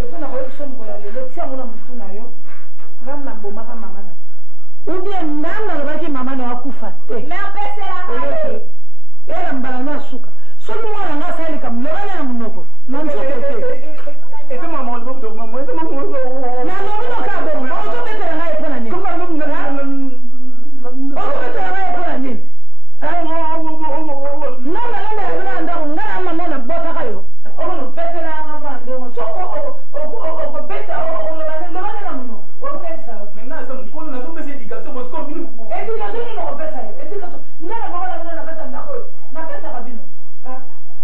Epena kwa hiyo somo kwa lelo tia mwana mtu nayo. Ramna bomaka mama ndanga baki mama na akufa te mais pesela era mbala na suka so mwana nga sali kam lobana na munoko na nsoto te et maman on va maman et maman na no ka bo o to betela ngai pona nini comment o to betela ngai pona nini no na nda ngana mama na bota kayo o no betela nga mwande so o beta o lobana na munoko o ngesa maintenant ça me connaît na to bese éducation parce que bino éducation no pesa éducation ndana baba na kata ndako na pesa kabino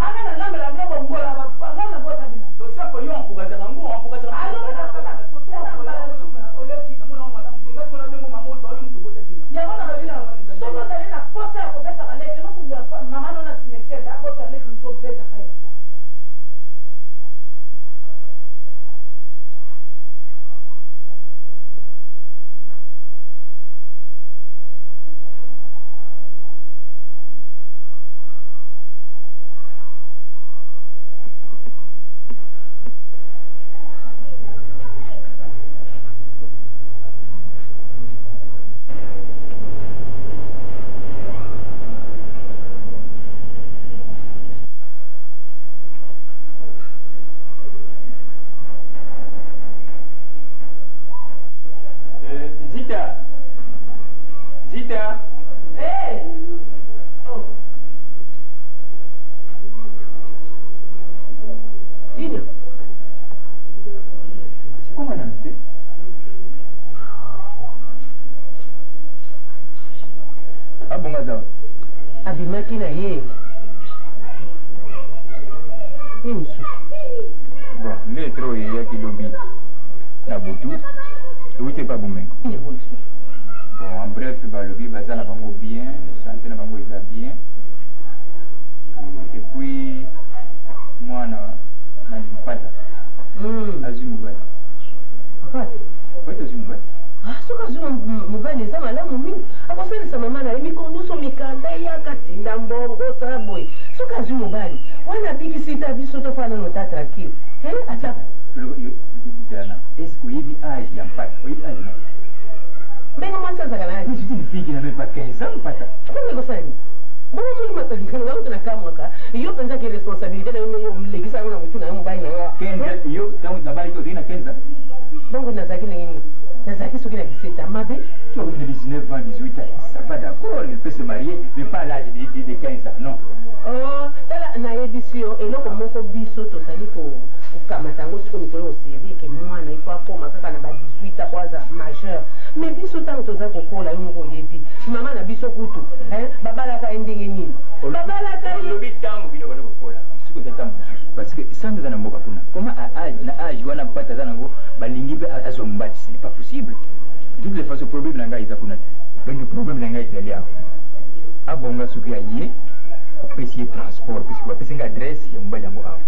ana na lamba la mlo ngola ba ngana bota bino to ça faut yon pour gaza ngo on pour gaza Zita. Hey. Oh. Dina. C'est quoi madame? Ah bon madame. Abimaki na ye. Nini susu? Bon, mais trop il y a qui lobby. Na botu. Oui, t'es pas bon mec. Nini bon susu? Bon, en bref, le lobby baza na bango bien, santé na bango eza bien. Et puis moi na mpata. Azui mobali. Mpata? Ouais, azui mobali. Ah, soka azui mobali eza malamu mingi. Akosalisa mama na ye mikonduso mikanda yaka tinda mbongo sala boye. Soka azui mobali. Wana bikisi ta biso tofana no ta tranquille. Ata. Est-ce que yebi âge ya mpata? Oyebi âge na ye? Mais comment ça ça gagne? Mais c'est une fille qui n'a même pas 15 ans, pata. Comment ça ni? Bon, moi je m'appelle quand on a kamaka. Yo pensa que responsabilité na yo legisa na mutu na mobali na yo. 15 ans, yo tangu na bali yo na 15 ans. Bongo nazaki na nini? Nazaki soki na 17 ans, mabe. Tu as 19 ans, 18 ans, ça va d'accord, elle peut se marier, mais pas à l'âge de 15 ans, non. Oh, tala na yebisio eloko moko biso tozali ko kamata ngo siko mikolo oseli ke mwana ifo akoma kaka na ba 18 ans kwaza majeur. Mais biso tango toza kokola yo ngo yebi. Mama na biso kutu, babalaka endenge nini? Babalaka lobi tango bino bana kokola. Siko tata mususu parce que sans dans na mboka kuna. Comment à âge wana mpata za nango balingi be azombali, ce n'est pas possible. De toutes les façons problème nanga eza kuna. Donc le problème nanga ezali aho. Abonga suki aye opesi transport puisque bapesi nga adresse ya mobali yango aho.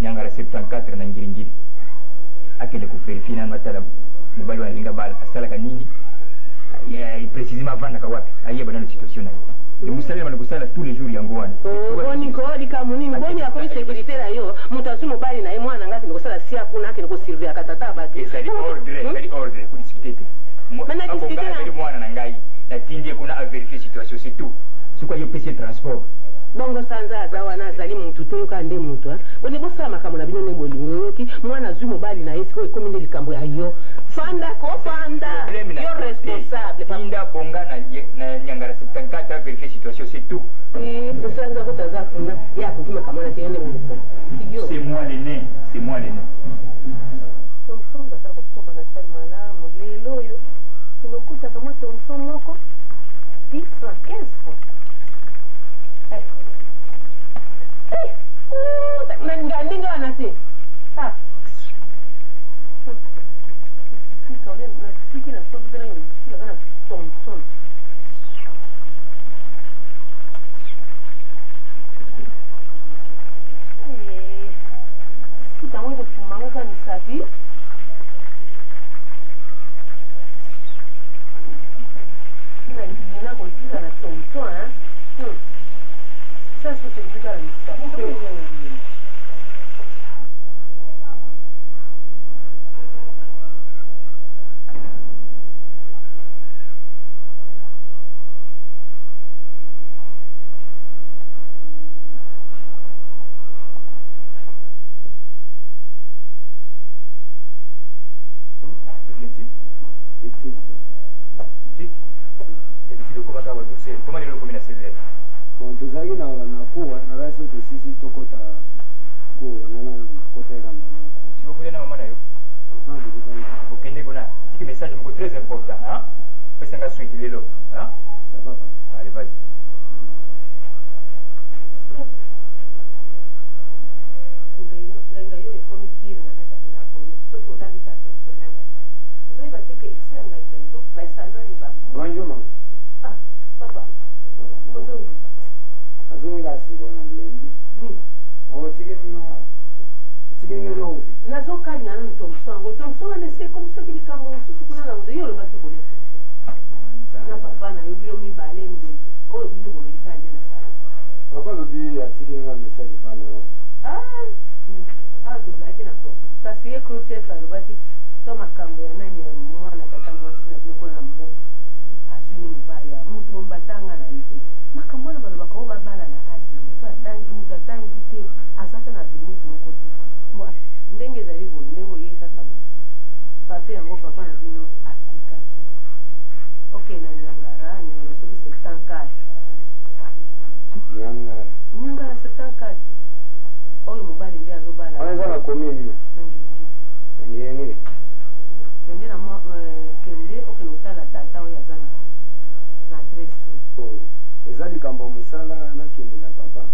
Nyangara 74 na ngiringiri. Akele ko vérifier na matala mobali wa linga bala asalaka nini? Ya précisément vanda ka wapi? Aye bana na situation na ye. Et musala bana kusala tous les jours yango wana. Boni ko likamu nini? Boni ya ko sécurité na yo. Mutasu mobali na ye mwana ngati nikosala sia kuna akene ko surveiller akatata baki. C'est ordre pour discuter. Maintenant discuter na mwana na ngai. Na tindi kuna a vérifier situation c'est tout. Siko yo pesi transport. Bongo sanza azawa na azali muntu te yoka nde muntu boni bosala makambo na bino ne bolingo yoki mwana azwi mobali na yesiko ekomi nde likambo ya yo fanda ko fanda yo responsable tinda bonga na nyangara 74 a vérifier situation c'est tout. Sanza ko taza kuna ya ko kuma kamana te yone muko c'est moi l'aîné Tonson bata ko tomba na salma la mulelo yo kinokuta kama tonson moko 10 francs 15 francs. Nandinga anate. Ah. Sika ole na siki na soto tena ni sika kana Thompson. Sika ngo kumanga kana sapi. Na ko sika na Thompson hein. Ça c'est sika na sapi. Petit. Si. D'habitude, comment tu as 12 heures? Comment les lots combien à 16 heures? Bon, tout ça qui n'a cours, on a resté aussi si tu as cours, on a côté comme si vous voulez, maman, ok, Négona, c'est un message très important. Hein? Fais un suite, les lots. Hein? Ça va pas. Allez, vas-y. ngayo ekomi kiri na kati ya ndako oyo soki olabi kaka osonanga ozoyeba te ke exe ya ngai ngai ezopesa nani bonjour mama. ah papa ozongi azonga sikona mlembi tikengelo nazokalinga nanu tomswango wana esi ekomi soki likambo mosusu kuna na yo olobaki kolia na papa na yo bino mibale oyo bino bolobika nde na sala papa lobi atikenga message pana tozalaki na problème kasi ye clochef alobaki to makambo ya nani ya mwana tata mwasi na bino kuna na mboka azwini mibali ya mutu ombatanga na ye te makambo wana balobaka o babala na age na moto atangi mutu atangi te azata na venise moko te ndenge ezali boye ndenge oye kaka boye pape yango papa na bino atikaki ok na nyangara nimero soki 74 nyangara 74 oyo mobali nde azobala wana eza na commune nini nangenge kende na kende okende kotala tata oyo aza na adresse oyo eza likambo mosala nakende na papa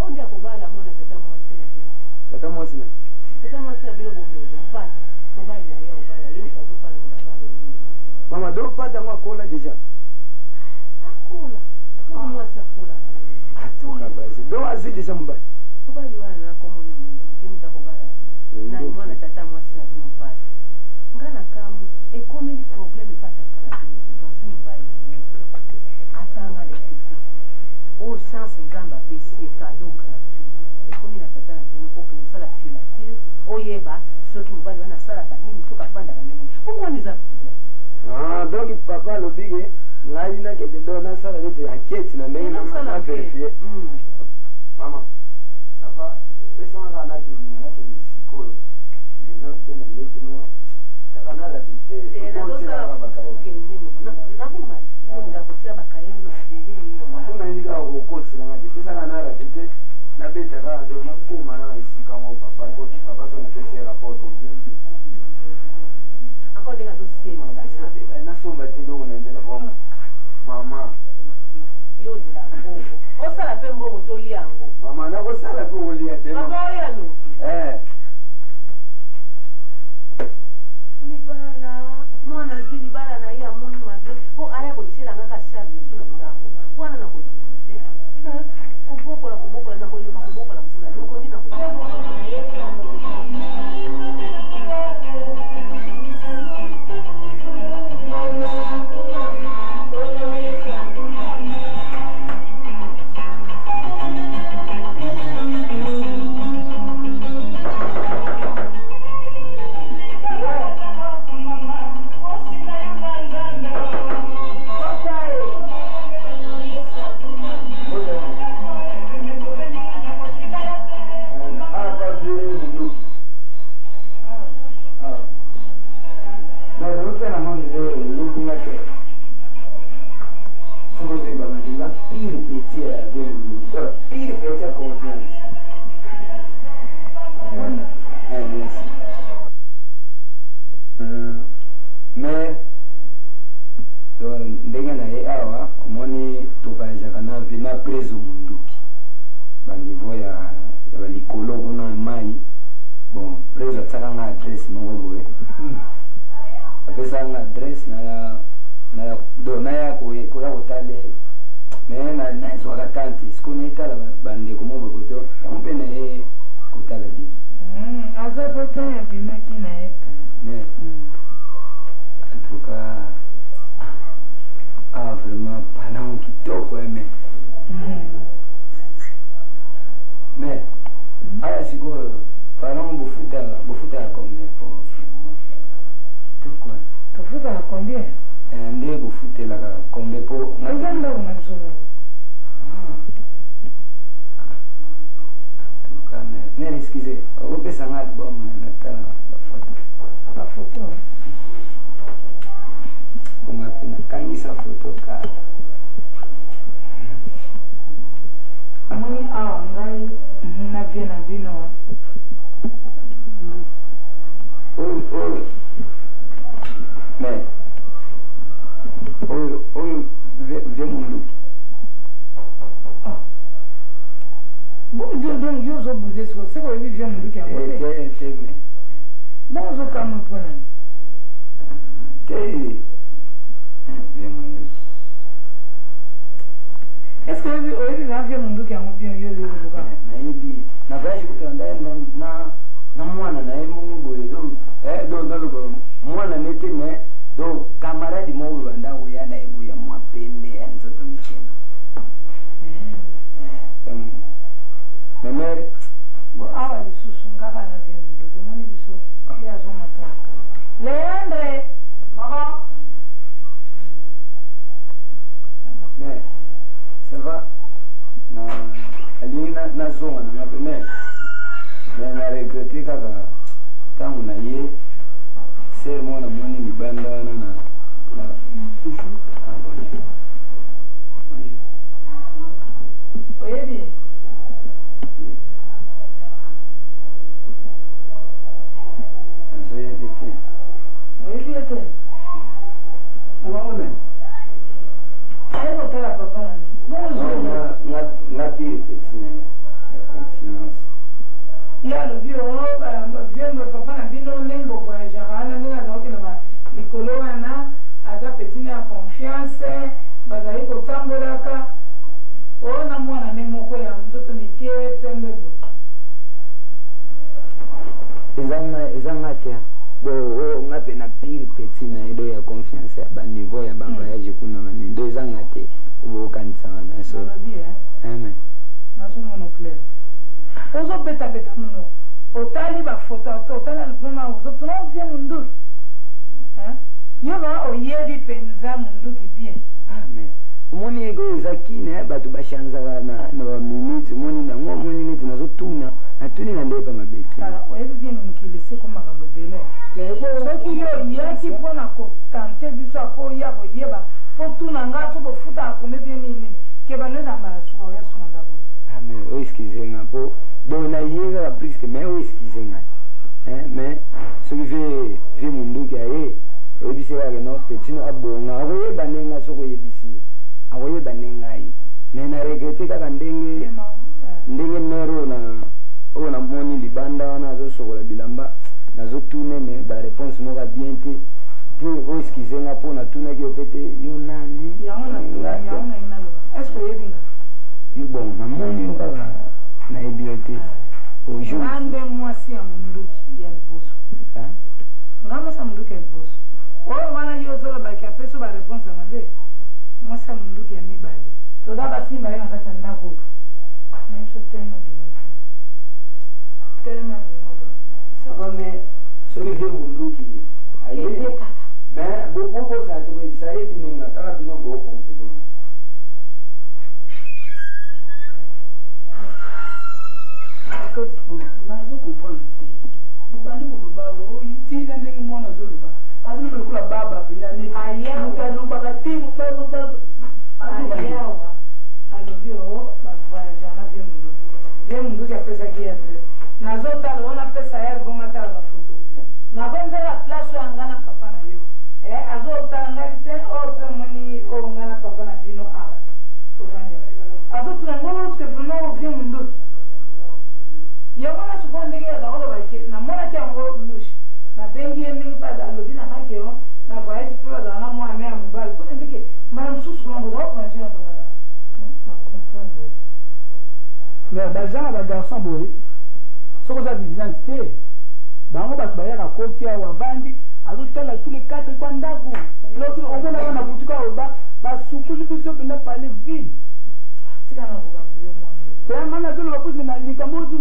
oyo nde akobala mwana tata mwasi na bino tata mwasi na tata mwasi na bino bombezo mpata mobali na ye akobala ye moto azofana na babala oyo mama do pata yango akola deja akola mama mwasi akola atoka basi do azwi deja mobali mobali wana nakomona mundu ke mutu akobala nani mwana tata mwasi na bino mpata nga na kambo ekomeli problème epa tata na bino moto azwi mobali na ye atanga lekete oyo chance nzambe apesi ye cadeau gratuit ekomi na tata na bino okende kosala filature oyeba soki mobali wana asalaka nini soki afandaka ndenge ongwani eza problème donc papa alobike ngai nakende do nasala neti enquête na ndenge na verifie mama ça va pesa nga nakende sikoyo eza mpe na leti no sakana rapide nabomati olinga kotia bakaye na makuna indika okotiselanga te pesaka na rapide nabetaka do nakoma na esika ngo papa papa so napesi rapport encore ndenge azosiemisa nasomba te loko na ndela bomo mama yo olinga mbongo osala mpe mbongo tolia yango mama nakosala mpe okolia te papa oyo anoki libala mwana azwi libala na ye amoni mabe mpo aya kotielanga ka charge yosu na ndako wana na kolima te kobokola na kolima kobokola mbula yokomi na mais ndenge na ye awa omoni tovoyageaka na preso munduki baniveau ya balikolo kuna mai bon preso atiaka nga adresse moko boye apesaka nga adresse naya koya kotale mais nazwaka tante siko naetala bandeko mo bokoto yango mpe na ye kotala dini aza pota ya bimaki na ye mais en tout cas vraiment parlant kitoko mais mais aya sikoyo parlant bofutaka combien pour kitoko tofutaka combien nde bofutelaka combien po oza ndako na biso nene excuse opesanga album natala bafoto nakangisa foto kaka Mwenye awa ngai na vie na bino. oyo mais oyo vie munduki Donc yo zo bouger ce que vous vivez mon duc à moi. Bon zo comme pour là. Vie munduki Est-ce que vous avez mon duc à moi bien yo yo zo comme. Naibi na vaje kutanda na mwana na yeye mungu boye do mwana nete ne do kamaradi mo wanda uyana ebu ya mwapende nzoto mikeni Memere Bon awa lisusu ngaka na vie mon duc moni biso ya zo mataka. Leandre maman mais ça va na alina na zonga na ngape mais na regrette kaka tangu na ye ser mona moni ni banda wana na bonjour Oyebi Oyebi ete Maona Ayo tala papa na bonjour na pire petit ya confiance Ya lo bio viendo papa na bino lengo voyage ana ninga za okina ba likolo wana aza petine ya confiance bazali kotambolaka ona mwana ne moko ya mtoto mike pembe bo ezanga te bo ngape na pire petit na edo ya confiance ya ba niveau ya ba voyage kuna mani do ezanga te bo kanisa wana so amen nazo mono clair ozo beta mono otali ba photo otali na mama ozo tuna via munduki yo na oyebi penza munduki bien amen umoni ego zakine batu bashanza na ba minutes umoni na ngomoni neti nazo tuna na tuni na ndepa mabeti kala oyebi bien mukilese ko makambo bele soki yo yaki pona ko tante biso ko ya ko yeba po tuna nga to bofuta akome bien nini ke baneza mara suka ya sonda bo amen o excusenga po do na yega presque mais o excusenga mais ce qui fait munduki aye oyebisi kaka no petino abonga akoyeba nenga soko oyebisi akoyeba nenga ye mais na regrete kaka ndenge mero oyo na moni libanda wana azosokola bilamba nazotune me baréponse moko bien te mpo oexcusenga mpo natunaki yo pete yo nani est-ce que oyebinga yo bon namoni yo kaka nayebi yo te ngande mwasi ya munduki ya liboso nga mwasi ya munduki ya liboso oyo wana yo ozolobaki apeso baréponse ya mabe mwasi ya munduki ya mibale toza basimba ye na kati ya ndako oyo nayeso telema bino telema bino sava me soki vie munduki aye mais bokosala te koyebisa yebi nenga kaka bino bokompetenga nazo comprendre te bobandi koloba oyitinda ndenge mwana azoloba azoloba lokola baba pena nelukalobaka te ayawa alobi o bavoyage ana vie munduki apesaki ye adresse nazotala wana apesa ye albomatala bafoto nakonzela place oyo anga na papa na yo azotala ngai te oyo mpe omoni oyo nga na papa na bino awa ovanda azotuna ngo ke vraiment vie munduki yango na sikoyo ndenge azakolobaki namonaki yango lushe nabengi ye ndenge mpe alobi na kake yo na voyage mpe bazala na mwana ya mobali mpona mbike mbala mosusu kuna bozala kopange na babala comprendre mais bazanga bagarçon boye soki oza vigilante bango bato bayaka koti awa bandi azotala tous les 4 kwa ndako loki omona wana butuka oba basukuli biso mpena pale vide tikana kokambo yo mwana mana azoloba posi na likambo ozu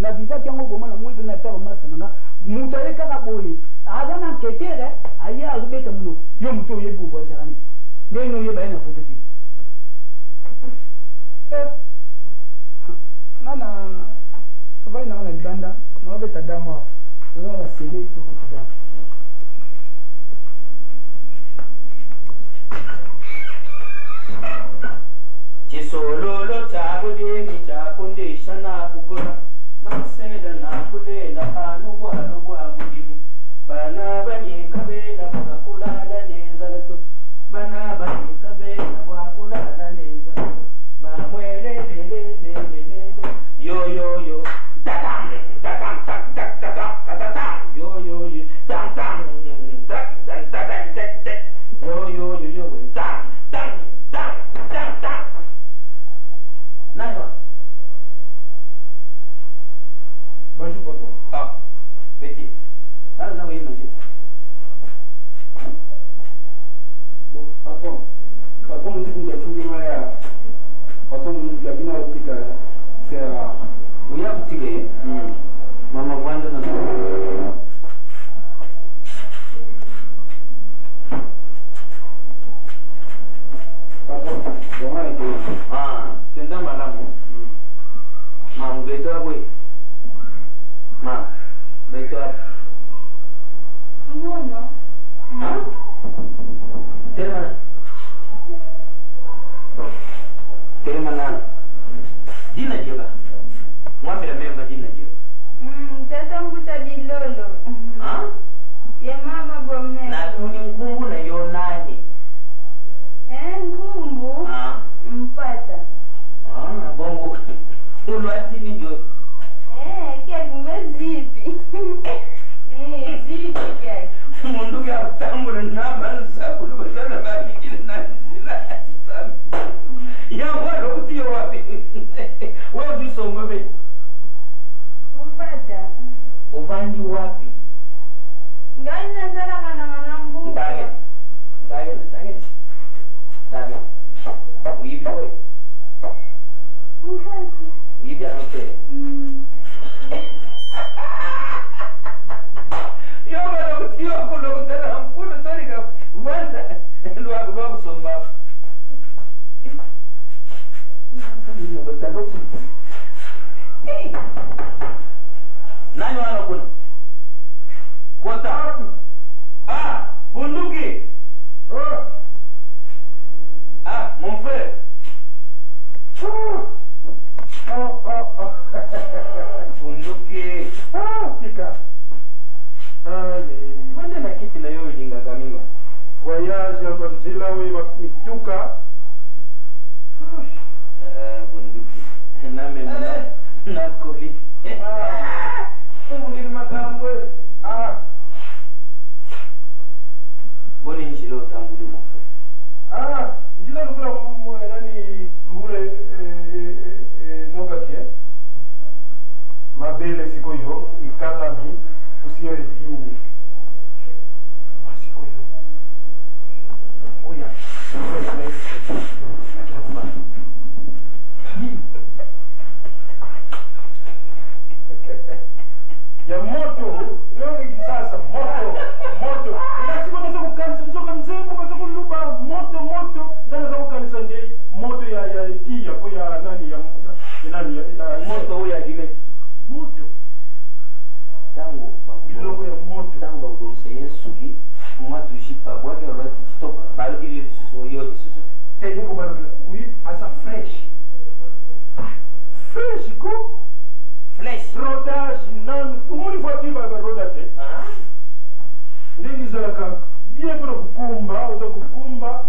na vivaki yango komona mwito na etaka masa nanga moto aye kaka boye aza na nketere aye azobeta monoko yo moto oyebi ovoyagaka nini ndenge oyeba ye na foto te nana avai nanga na libanda naobeta damu awa ozanga basele tokota damu como tu kunja chungi maya otom lakini utika sea uya kutige mama vanda na kenda malamu ma mbeto abwe ma beto ab Mono. Terima dina juga mwambira mema dina juga Tata mkuta bilolo. Ya mama bomne. na tuni nkungu na yo nani Nkumbu. Mpata. bongo ulwati ni jo Kia kumbe zipi. Zipi kia. mundu ya tambula nabanza kulubashana babikile nazila ya walo utiyo wapi wewe jisongo be Mpata. uvandi wapi Ngai nazala kana mbuka. ndage uyibi boy Mkasi. uyibi anote yo bana utiyo kulo kutana mkulo sori ka wanda ndo akubabu somba nani wana kuna kota bunduki mon frère bunduki Kika. mwende na kiti na yo ilinga kaminga Voyage ya nzila we mituka. bunduki namema nakoli umugiri makambwe boni njilo tambuli mon frère Njila lukula nani mbule nokakie. Mabele siko yo ikangami usiere tiu. Masiko yo. Oya. Ya moto, leo ni kisasa moto. Lazima naweza kukanisa njoka mzembo naweza kuluba moto ndani za kukanisa ndei moto ya tia kwa ya nani ya nani ya moto huyo ajime moto tango biloko ya moto tango bakomisa yesuki mwatu jipa bwake olwati kitoka balukili lisusu yo lisusu tey ko balo oui asa fresh ko flesh rodage nanu umoni voiture ba rodate ndeni zalaka bien pour kukumba uza kukumba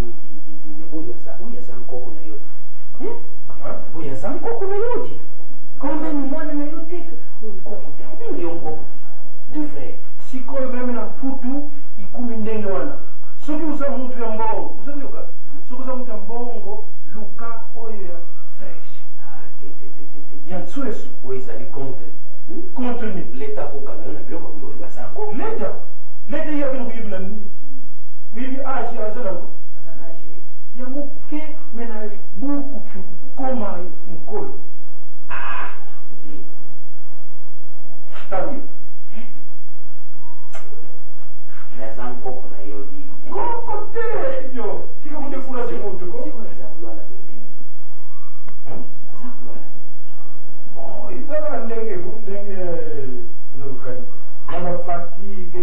uya za nkoko na yote uya za nkoko na yote kombe ni mwana na yote nkoko ta ndio nkoko de vrai sikoyo meme na mputu ikumi ndenge wana soki uza mutu ya mbongo uzakuyoka soki uza mutu ya mbongo luka oyo ya fresh ya ntsuesu oyo ezali contre ni leta kokanga yo na biloko biloko bazako leta iya kena kuyibila wibi age azalango aza na age ya moke me na buku koma nkolo tangi naza nkoko na yo di koko te yo tika kudekuraje mutu ko sikoyo aza kulwala bendenge aza kulwala izala ndenge nzokani na mafatigue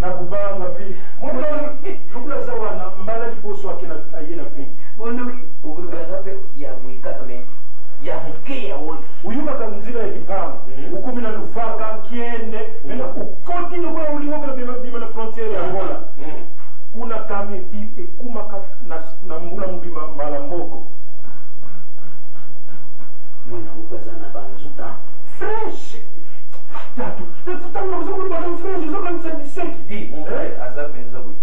na kubanga vi lukula za wana mbala liboso akena ayena vi bondoki ukubela pe ya muikata me ya muke ya woni uyubaka nzira ya kivanga ukumi na luvanga nkiende mena ukoti lokola ulingoka bima na frontiere ya Angola kuna kami ekumaka na mbula mubima mbala moko mwana ukaza na bana zuta fresh tatu tango mzungu bana fresh zoka nsendiseki di mon frère aza penza boy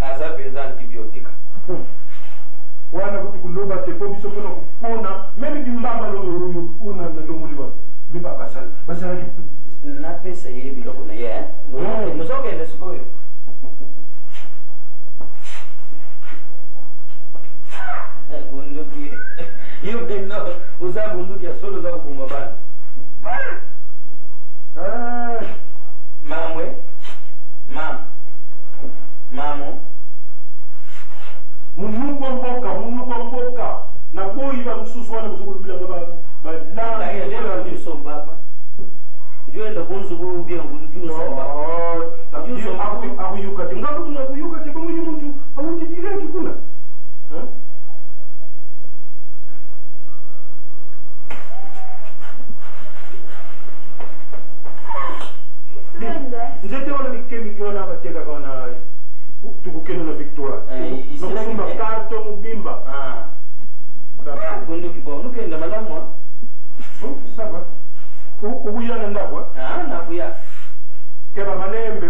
aza penza antibiotika wana kuti kuloba tepo biso pona kupona meme bimbamba loyo una na lomuliwa biba basala napesa ye biloko na ye nozokende sikoyo nzete wana mike wana batekaka wana tukokende na victoire nokusumba karto mobimba gondoki bon nokenda malamu sava okuya na ndako nakuya keba malembe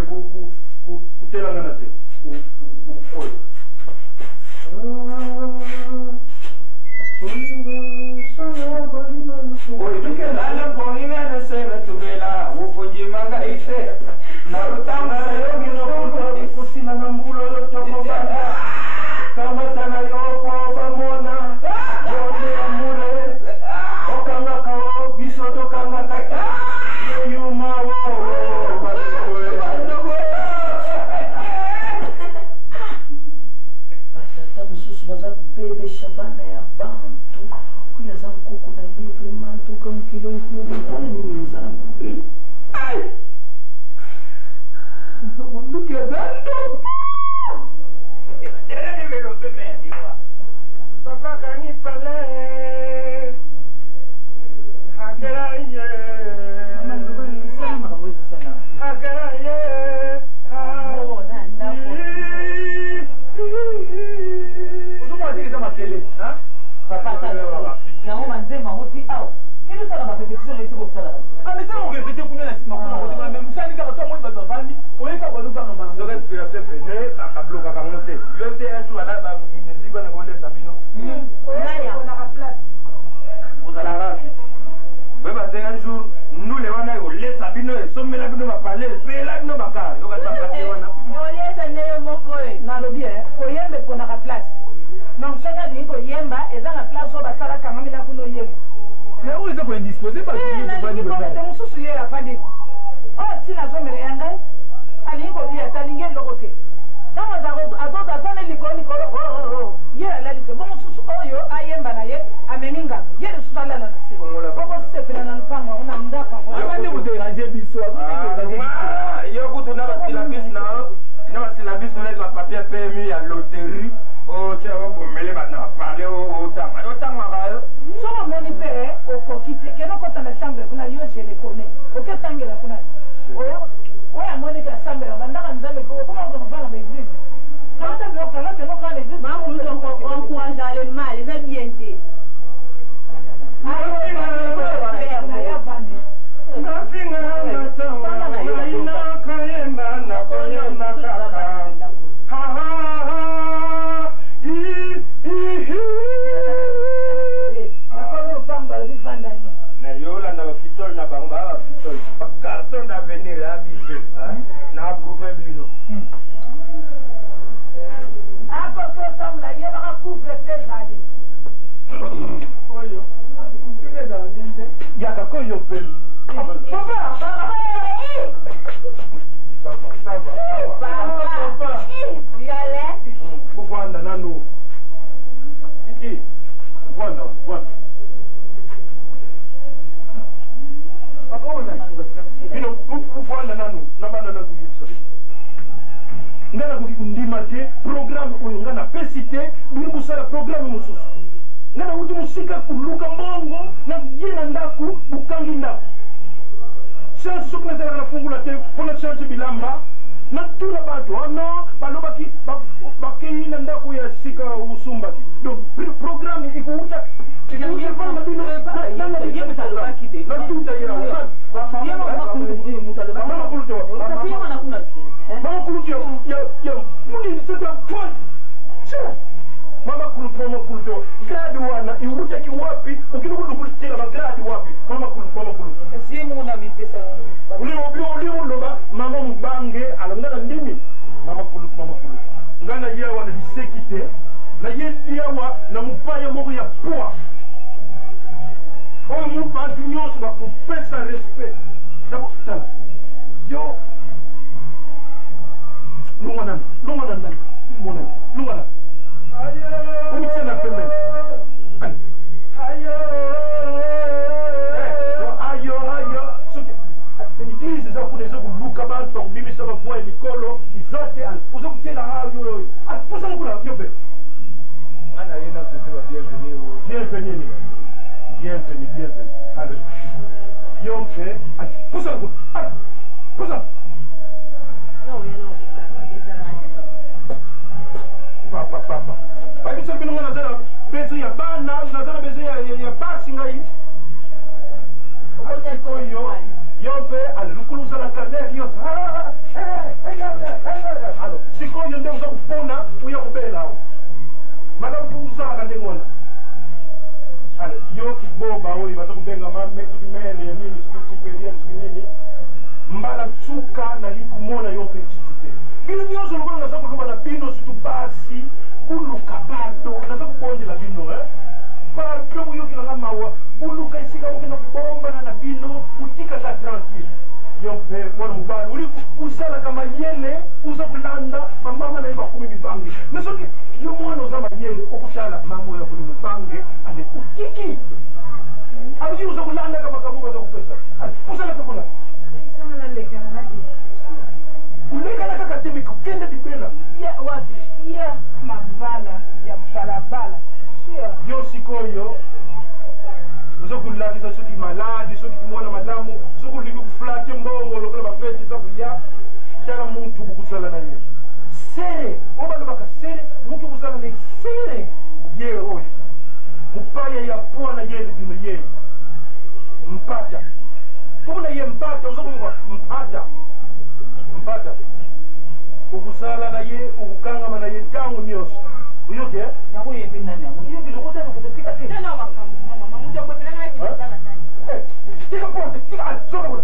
kutelangana te oyo oyitukendala mponingana sena tubela ufunjimanga ite narutanga kusina na mbulo yotokobana kamatana yopo bamona yonde ya mure okangakao biso tokangaka yoyumawo batata mosusu baza kubebesha bana ya bantu oyo aza nkoko na ye vraiment toka mokili oyo mpona nini nzambe monduki aza ndoki papa kangi pale hakera ye hakera ye ozomoatekeza makele yango manzema oti awa kende sala bapetition esi kosala amesala okepete kuna na nsima kuna kotekana me mosali kaka to amoni bato bavandi oyeka balukanga bango inspiration vene ablokaka ngo te yo te un jour ala bamusiki wana kolesa bino ozalaka vite boyeba te un jour ndule wana kolesa bino esomela bino bapale epela bino bakara yokati wana olesa ndeyo moko oyo nalobi koyemba eponaka place donc soki alingi koyemba eza na place oyo basalaka ngamila kuna oyemba mais oyo eza koindispose nalingi kokete mosusu ye afandi oyo ntina azomela ya ngai alingi kolia te alingi eloko te ntango aza na likolo ye alali te bo mosusu oyo ayemba na ye amemi ngambo ye lisusu alala na se okosepela na lupango na ndako azande koderange biso yo kutu na basilabisi na basilabisi noleki bapapier pmi ya loterie otia babomele bana baparle otanga otangaka yo soko omoni mpe okoki te kena okota na chambre kuna yo je le connais oketangela kuna oyo amoniki asambela bandaka nzambe mpe okoma okonofana baeglise kamata bilokanga kena okana l'église encourageant le mal eza bien te nafinga matanga naina kayemba nakoyemba kaka na yolanda bafitole na bango baa bafitole bacarton d'avenir ya biso na approuve bino akoki otambola ye bakakuvre te ezali oyo yaka koyo peli kuvanda nanu iki kuvanda bino kuvanda nanu nabana nakuyebisa nga nakoki kundima te programme oyo nga napesi te bino bosala programme mosusu nga nauti mosika koluka mbongo na ye na ndako bokangi ndako change soki nazalaka na fungula te mpona change bilamba natuna bato ano balobaki bakei na ndako ya sika osumbaki donc programme ekouta ekouta bino natuta yera mama kulutu ya munini c'était un point mama kulutu grade wana iwutaki wapi ukini kulukutela bagrade wapi mama kulutu ulioloba mama mubange alongana ndimi mama kulutu ngana yawa na lisekite na ye yawa na mupaya moko ya poa oyo bantu nyonso bakopesa respect tala yo lungana ndanga monani lungana omitena pembeni ayo soki eglise eza kuna eza koluka bantu bakubimisa bavoi likolo iza te oza kutela ayo posana kuna yo mpe ana ye nasote ba bienvenu alors yo mpe tranquille yompe mwana mobali uli usalaka mayele uza kulanda bamama na ye bakumi mibange me soki yo mwana oza mayele okusala mama oyo akumi mobange ale okiki ayi uza kulandaka makambo baza kupesa usala pekona ulekana kaka temi kokende dibela wapi ya mabala ya balabala yo sikoyo uza kulakisa soki maladi soki mwana malamu soki ulingi kuflate mbongo lokola bafeti eza kuya tala muntu bukusala na ye sere obalobaka sere mutu okusala na ye sere ye oyo mupaya ya pwana yeli bino yeli mpata komona ye mpata uza kuyoka mpata ukusala na ye ukukangama na ye ntango nyonso uyoke nakoyebi nani yango iyo bilokotana kutofika te tika porte tika soka kuna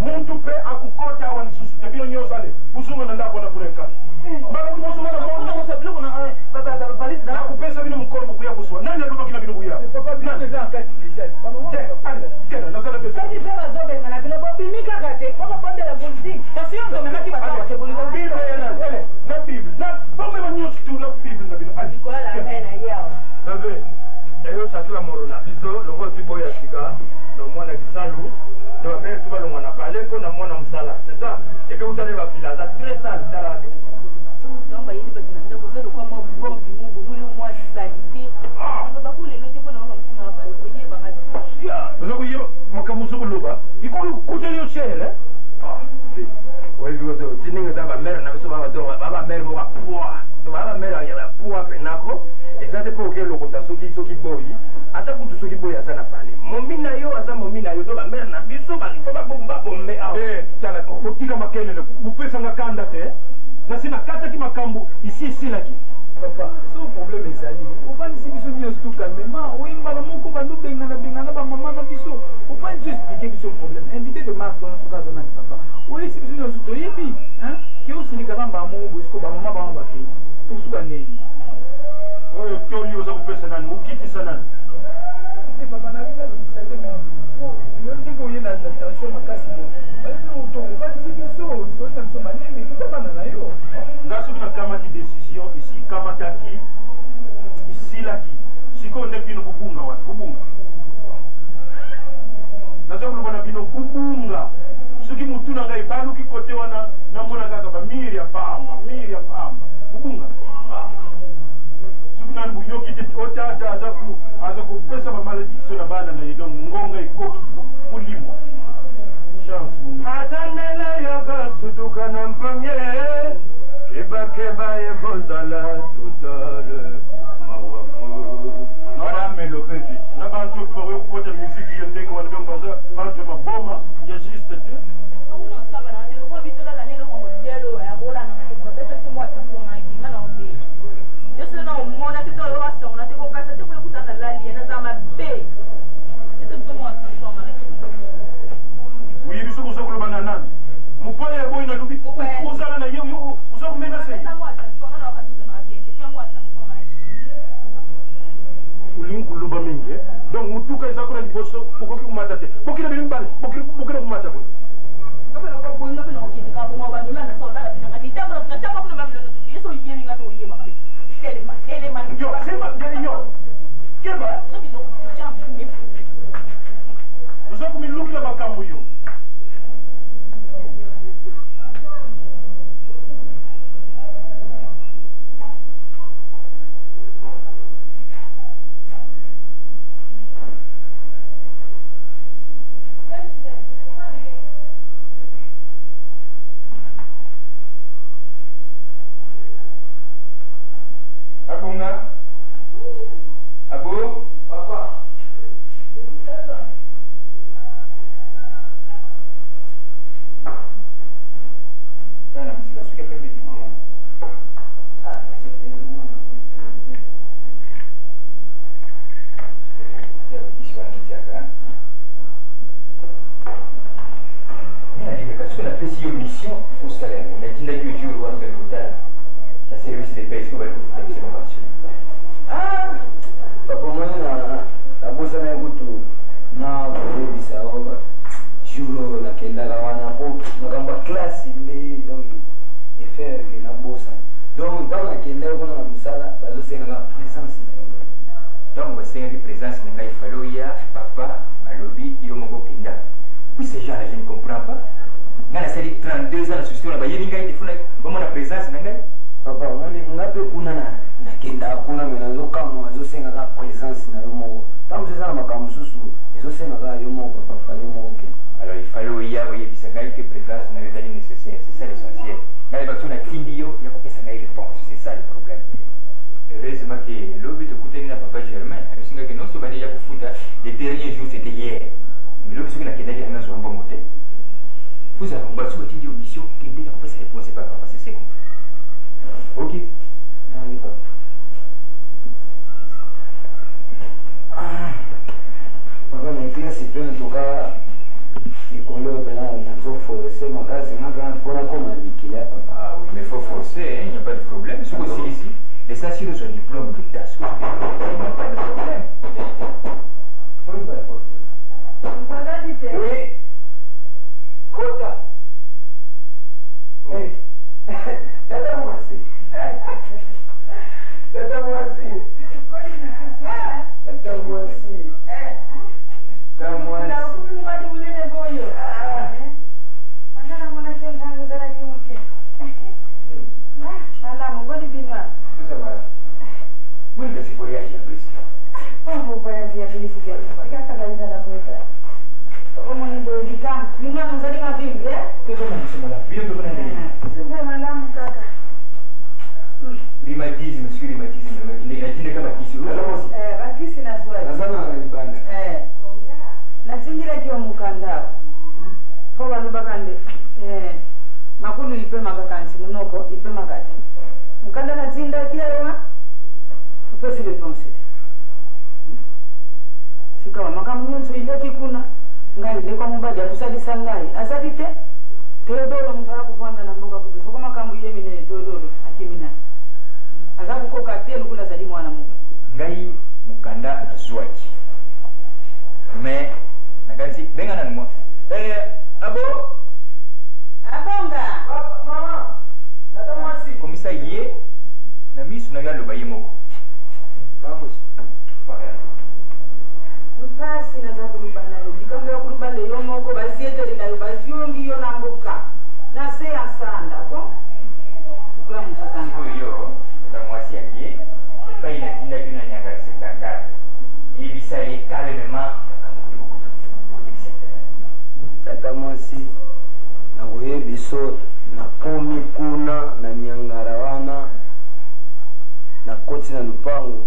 muntu pe akukota awa lisusu te bino nyonso ale kusunga na ndako na kulekana mbala kumosunga na nakupesa bino mukolo bukuya kuswa nani alobaki na bino buya kena nazala pesa na bible na bomema nyonso tu na bible na bino nave eyo sasila moro na biso longo tiboya sika na mwana kisalu to bamere tu balongwa na pale mpo na mwana mosala c'est ça epe utane bavila aza très sale tala nde oza kuyeba makambo oza koloba ikoki kuteli yo chere oyebi oto tininga eza bamere na biso babamere bo bapoi to babamere ya bapoi mpenako eza te mpo okelokota soki boyi ata kutu soki boyi aza na pale momi na yo aza momi na yo to bamere na biso balifo babombe awa tala otika makelele bopesanga kanda te nasi nakataki makambo isi esilaki papa so problème ezali ofandisi biso nyonso to calmement oyimbala moko bando bengana bamama na biso ofandisi explike biso problème invité de marque wana soki aza nani papa oyesi biso nyonso toyebi ke osilikaka mbamo bosiko bamama bama bakei tosuka nini oyo toli oza kopesa nani okitisa nani te papa na bina bisate me ndenge oye na tension makasi bo ofandisi biso soki na biso malemi totabana na yo nga soki nakamati décision isi ikamataki isilaki sikoyo nde bino bobunga wana bobunga naza koloba na bino bobunga soki mutu na ngai baluki kote wana namona kaka bamiri ya pamba bobunga soki nani buyoki te otata aza kopesa bamalédiction na bana na ye donc ngonga ekoki kolimwa chance atanela yoka sutuka na mpamye kebakeba ekozala totale mawamu naramelo mpenzi na bantu oyo bakoki kokota miziki ya ndenge wana donc baza bantu ya maboma ya juste te uyibi soki oza koloba na nani mopaya ya boyi na lubi ozala na ye oza komenase olingi koloba mingi donc motuka eza kuna liboso bokoki komata te bokina bino mibale bokina komata kuna yo keba oza komilukila makambo yo Abunga. Abu. Papa. Sana msika suka pembe kiti. Parce que la précision mission, il faut se caler. On a dit que le jour où on a fait le service des pays, on va le faire observation. papa mwana na bosa na ye kutu na 32 ans na société na bayebi ngai defuna bamona présence na ngai papa omoni nga mpe kuna nakenda kuna me nazokamwa ezosengaka présence na yo moko ntango eza na makambo mosusu ezosengaka yo moko papa yo moko ke alors il fallait oya oyebisa ngai ke présence na yo ezali nécessaire, c'est ça l'essentiel. ngai bato natindi yo ya kopesa ngai réponse, c'est ça le problème. Heureusement que lobi tokutani na papa Germain ayosingaki non so bani ya kofuta les derniers jours c'était hier mais lobi soki nakendaki anga zwa mbongo te vous avez bato batindi yo mission kende ya kopesa réponse c'est pas papa, c'est ce qu'on fait. Ok. papa na klasi mpe natoka likolo pena nazoforce makasi ngaka mpona koma na mikili ya papa. Ah oui, mais il faut forcer, il n'y a pas de problème. Ce aussi ici, l'essentiel c'est un diplôme de tasse. Il n'y a pas de problème. Oui. Kota. Hey. Tata Mwasi. Tata Mwasi. Tata Mwasi. Tata Mwasi. Vous ne voyez rien plus. Oh, voyage ya bilisike. Ikakabaliza la vuelta. Como ni bodika. Nina mzali mavivi, eh? Comment nous sommes là? Bien, comment on est? Sema madame kaka. Rhumatisme, monsieur rhumatisme. Lakini kama kisi. Bakisi na swali. Nazana na libanda. Natingira kiwa mukandao. Po bantu bakande. Makulu ipe magakansi munoko ipe magati. Mukanda natsinda kiwa. Upesi réponse. Sikawa makamu nyonso ileki kuna ngai lekwa mubadi akusalisa ngai azalite Teodoro mtaka kuvanda na mboga kuti soko makamu yemine Teodoro akimina azakukoka telu kula zali mwana muka ngai mukanda na zwaki mais nakansi benga na mwa abo abonga Papa, mama. Tata Mwasi. komisa ye na misu na yalo baye moko Vamos. Mpasi na za kulubana yo bikambo ya kulubana yo moko baziyeteli nayo baziyongi yo na mboka na se asanda ko kula mutazanga yo na mwasi yangi epa inatinda kina nyanga sekanga ibisa ye calmement Tata Mwasi nakoyebiso nakomi kuna na nyangara wana nakoti na lupango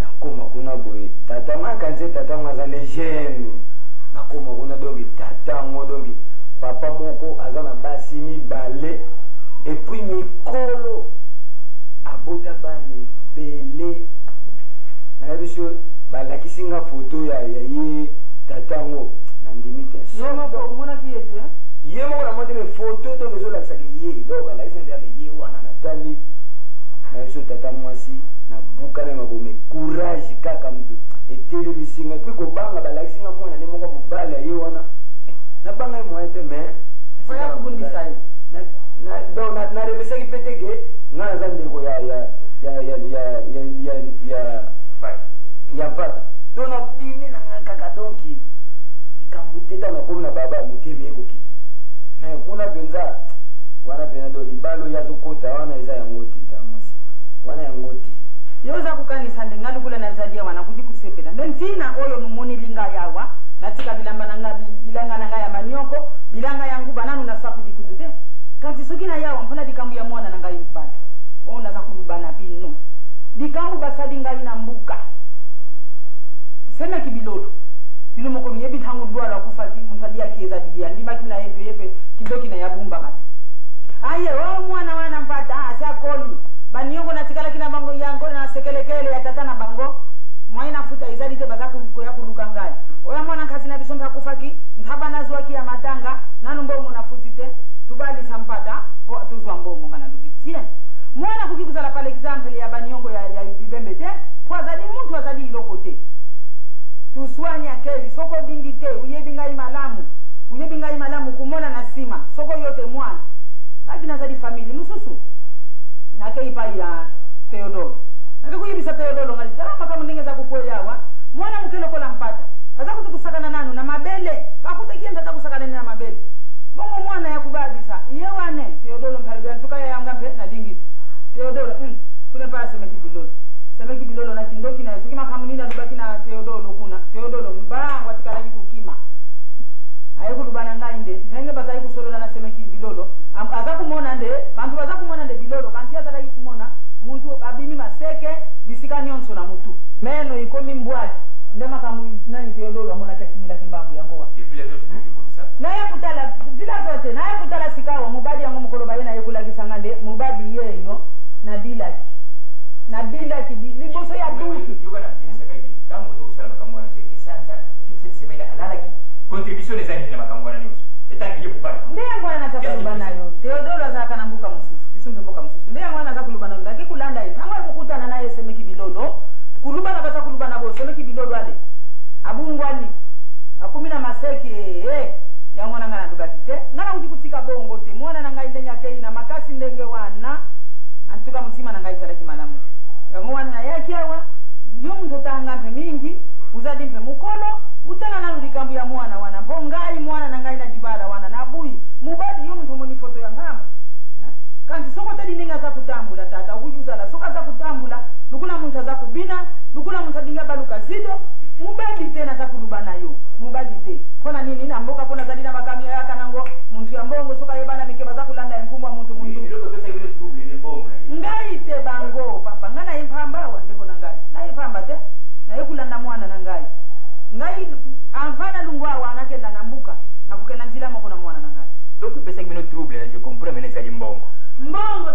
nakoma kuna boye tata mwakanze tata mwaza ne jeune nakoma kuna dogi tata ngo dogi papa moko aza na basi mibale epuis mikolo abota bana ebele nayebi so balakisi nga foto ya ye tata ngo nandimi te yo moko omona kiyete ye moko namoni me foto donc ezolakisaka ye donc balakisi ndeyaka ye wana natali nayebi so tata mwasi nabukana makome courage kaka mutu etelebisinga epuis kobanga balakisinga mwana nde moko mobali aye wana nabanga ye moyen te mais oya kubundisa ye donc narepesaki mpe teke nga naza ndeko ya mpata donc nabimi nanga kaka donki likambo te ntango nakomi na baba ya motema ekokita mais kuna mpenza wana mpenza do libalo oyo azokota wana eza yango te ta mwasi wana yango te yo za kukanisa ndengali kula nazadia wana kuji kusepela ndentina oyo numoni linga yawa natika bilamba nanga bilanga nanga ya manyoko bilanga yangu bananu na sapu dikutute kanti sokina yawa mpona dikambu ya mwana nanga impata ona za kulubana bino dikambu basadi ngai na mbuka sema kibilodo bino moko miyebi tangu dwala kufaki mutadia kieza dia ndima kina yepe kidoki na yabumba kati aye wao mwana wana mpata asa koli baniyongo natikala kina bango yango na sekelekele ya tata na bango mwaina futa izalite bazaku kuya kuluka ngai oya mwana kazi na bisonta kufaki ntaba nazwa kia matanga nanu mbongo nafutite tubali sampata ho tuzwa mbongo kana lubitie mwana kukikuzala pale example ya baniyongo ya bibembe te twazali muntu azali ilokote tuswanya keli soko dingite uyebinga imalamu kumona na sima soko yote mwana baki nazali family mususu nake ipa ya Teodoro nake kuyibisa Teodoro ngali tama kama ndingeza kukoyawa mwana mukelo kola mpata kaza kutukusakana nanu na mabele kakutekia ndata kusakana na mabele bongo mwana menge bazai kusolola na semeki bilolo aza kumona nde bantu baza kumona nde bilolo kanti azalaki kumona muntu abimi maseke bisika nyonso na mutu meno ikomi mbwaki nde makambo nani Theodoro amona kakimila kimbambu yango naye kutala zila zote naye kutala sikawa mubadi yango mukolo bayena yekulakisanga nde mubadi yeyo na bilaki liboso ya duki contribution les années na makambo na news etangi yekupala ndiye ngwana nataka luba nayo Theodoro azaka na mbuka mususu bisumbe mbuka mususu ndiye ngwana azaka luba nayo ndake kulanda yeye tango kukutana naye semeki bilolo kuluba na basa kuluba na bo semeki bilolo ale abungwani akumina maseke ya ngwana ngana ndubaki te ngana ujikutika bongo te mwana nanga indenya kei na makasi ndenge wana antuka mutima nanga isala kimalamu ya ngwana na yake awa yo mtu tanga mpe mingi uzadi mpe mukolo utana na likambu ya mwana wana bongai mwana nangai na dibala wana nabui mubadi yo mtu muni foto ya ngamba kanti soko tadi ninga za kutambula tata ukujuzala soka za kutambula dukuna muntu za kubina dukuna muntu dinga baluka zido mubadi tena za kuluba nayo mubadi te kona nini na mboka kona zadina makamia yaka nango muntu ya mbongo soka yebana mikeba za kulanda enkumbwa muntu mundu ngai te bango papa ngana yempamba wa ndiko nangai na yempamba te na yekulanda mwana nangai ngai amfana lungwa wanakenda nambuka na kukena nzila moko na mwana nangai donc pesa ngino trouble na je comprends mena zali mbongo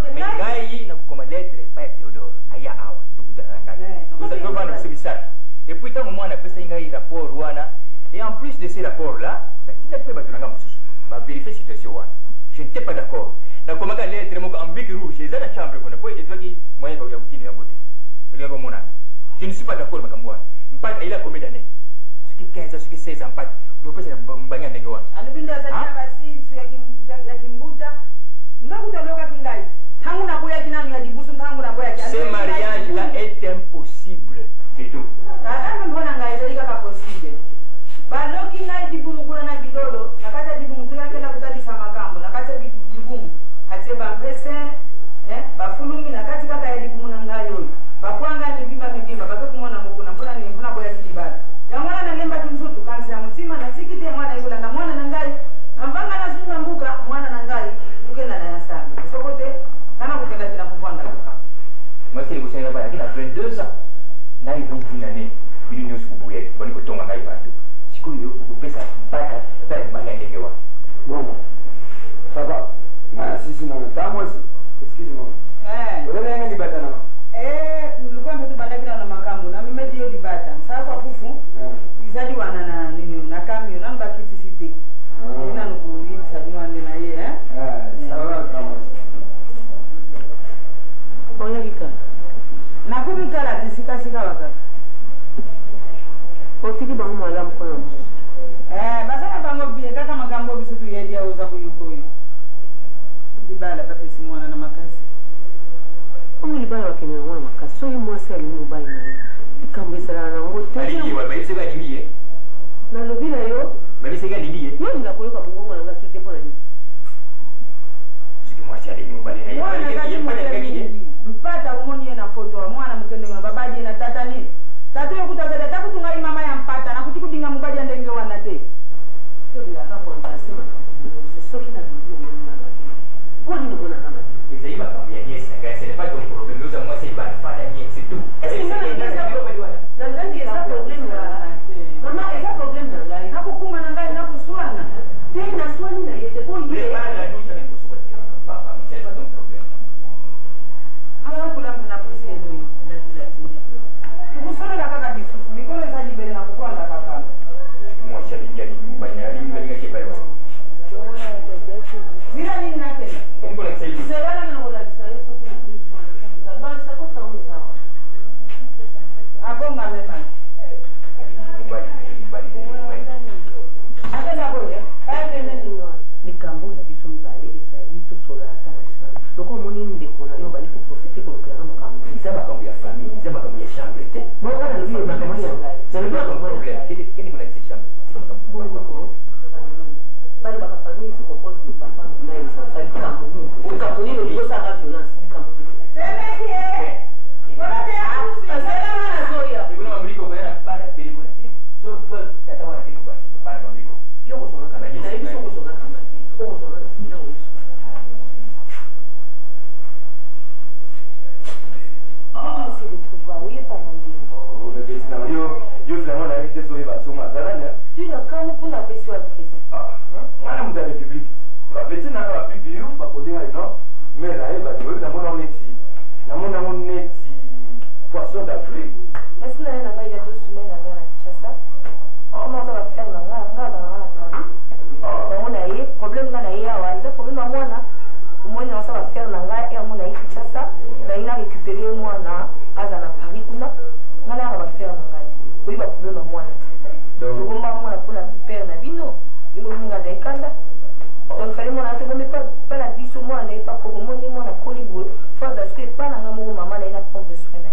te ngai na kukoma lettre pa ya Theodore aya awa tukuta nangai nous avons subisat et puis tant mwana pesa ngai rapport wana et en plus de ces rapports là tu n'as pas besoin mususu ba vérifier situation wana je n'étais pas d'accord na komaka lettre moko ambiki rouge ezana chambre kuna po ezwaki moyen ya kutini ya bote mliango mona je ne suis pas d'accord makambo wana mpaka ila combien d'années 15 ans, 16 ans, pas. Le fait, c'est un bagage de gouan. Alubinda zalina basi su ya kimbuta. Ndakuta loka kingai. Tangu na boya kinanu ya dibusu tangu na boya kinanu. Ce mariage là est impossible. C'est tout. Tata mbona ngai zalika pas possible. Baloki ngai dibumu kuna na bidolo, nakata dibumu tuyakela kutalisa makambo, nakata dibumu. Hatie bampese, bafulumi nakati kaka ya dibumu na ngai yoyo. Bakwanga mibimba, bakakumona ngokuna mbona ni mbona boya kidibala. Ya mwana na lemba kimsutu kansi ya mutima na tikiti ya mwana yula na mwana nangai amvanga na zunga mbuka mwana nangai tukenda na yasambi sokote kana kukenda tena kuvanda kaka moi c'est le conseil là-bas il a 22 ans ngai donc une année bili news kubuye bali kutonga ngai batu siku hiyo kupesa mpaka pale mbaya ndegewa Bon, ça va. Mais si sinon, t'as moi aussi. Excuse-moi. Vous avez un débat là? Ulikuwa mmetubandakina na makambo na mimi ndio dibata. Sasa kwa fufu. Izadi wana na nini na kamio namba kiti siti. Ina nuku hivi sabino ande na yeye sawa kama. Oya lika. Na kubikala disika waka. Otiki bangu malamu kwa. Basa bango bie kaka makambo bisutu yedi ya uza kuyuko. Dibala papesi mwana na makasi. Omu libaya wakina mwana makasi. So yi mwasi alimu bayi na yi. Ikambo isala na ngote. Alikiwa, baisega nimiye. Na lobila yo. Baisega nimiye. Yo nga kuyoka mungongo na nga sute pona nini. Siki mwasi alimu bali na yi. Mwana kaji mwasi mpata umoni na foto wa mwana mkende nga babaji na tata nini. Tatu yo kutazada taku tungali mama ya mpata na kuti kudinga mubadi ya ndenge wana te. Yo bila hapa wantasema soki na bibi mwana na bibi. Kwa nini mwana kama hivi? Ils arrivent à combien de ce n'est pas ton problème. Nous, moi, c'est pas la famille, c'est tout. Est-ce que ça problème là? Maman, est-ce que problème là? Nakukuma na ngai nakuswana. Tena swali na yete ko yeye. La douche avec vous, papa, c'est pas ton problème. Ala kula mna pusi ndo na tulatini. Tukusona la kaka bisusu. Mikono za libere na kukwanda kaka. Moi, j'ai bien dit, banya ringa ke ba yo. Zira nini nakenda? Ngo la sai. Zera na ngola sai so kuna kuswana. Ba sa ko sa usawa. Abonga mema. Likambo ya biso mibale ezali tosolaka na chambre loko omoni ndeko na yo bali koprofite kolokela makambo Eza makambo ya famille, eza makambo ya chambre te. bongo nalobi ye makambo ya ngai C'est pas ton problème. Quel est la chambre? bongo balobaka famille se compose de papa mama et enfant likambo nini likambo nini olingi osala violence likambo Kuna mamliko kwa yana para pili kuna. So kata wana tiko basi. Para mamliko. yo kosonga kama nayebi so kosonga kama république bapeti nanga bapipi yo bakodenga non mais nayeba te oyebi namona ngo neti poisson d'Afrique. Est-ce que nanga il y a 2 semaines avec la Kinshasa comment ça va faire nanga na Paris on a eu problème na ya wa il problème na mwana mwana ça va faire nanga et on a eu Kinshasa na ina récupérer mwana aza na Paris kuna ngala va faire nanga oui ba problème na mwana donc mwana kuna père na bino imo ninga da ikanda donc fallait mon ate bombe pas la biso moi n'est pas pour mon moi na colibou faut parce que pas na ngamu maman na ina prendre soin na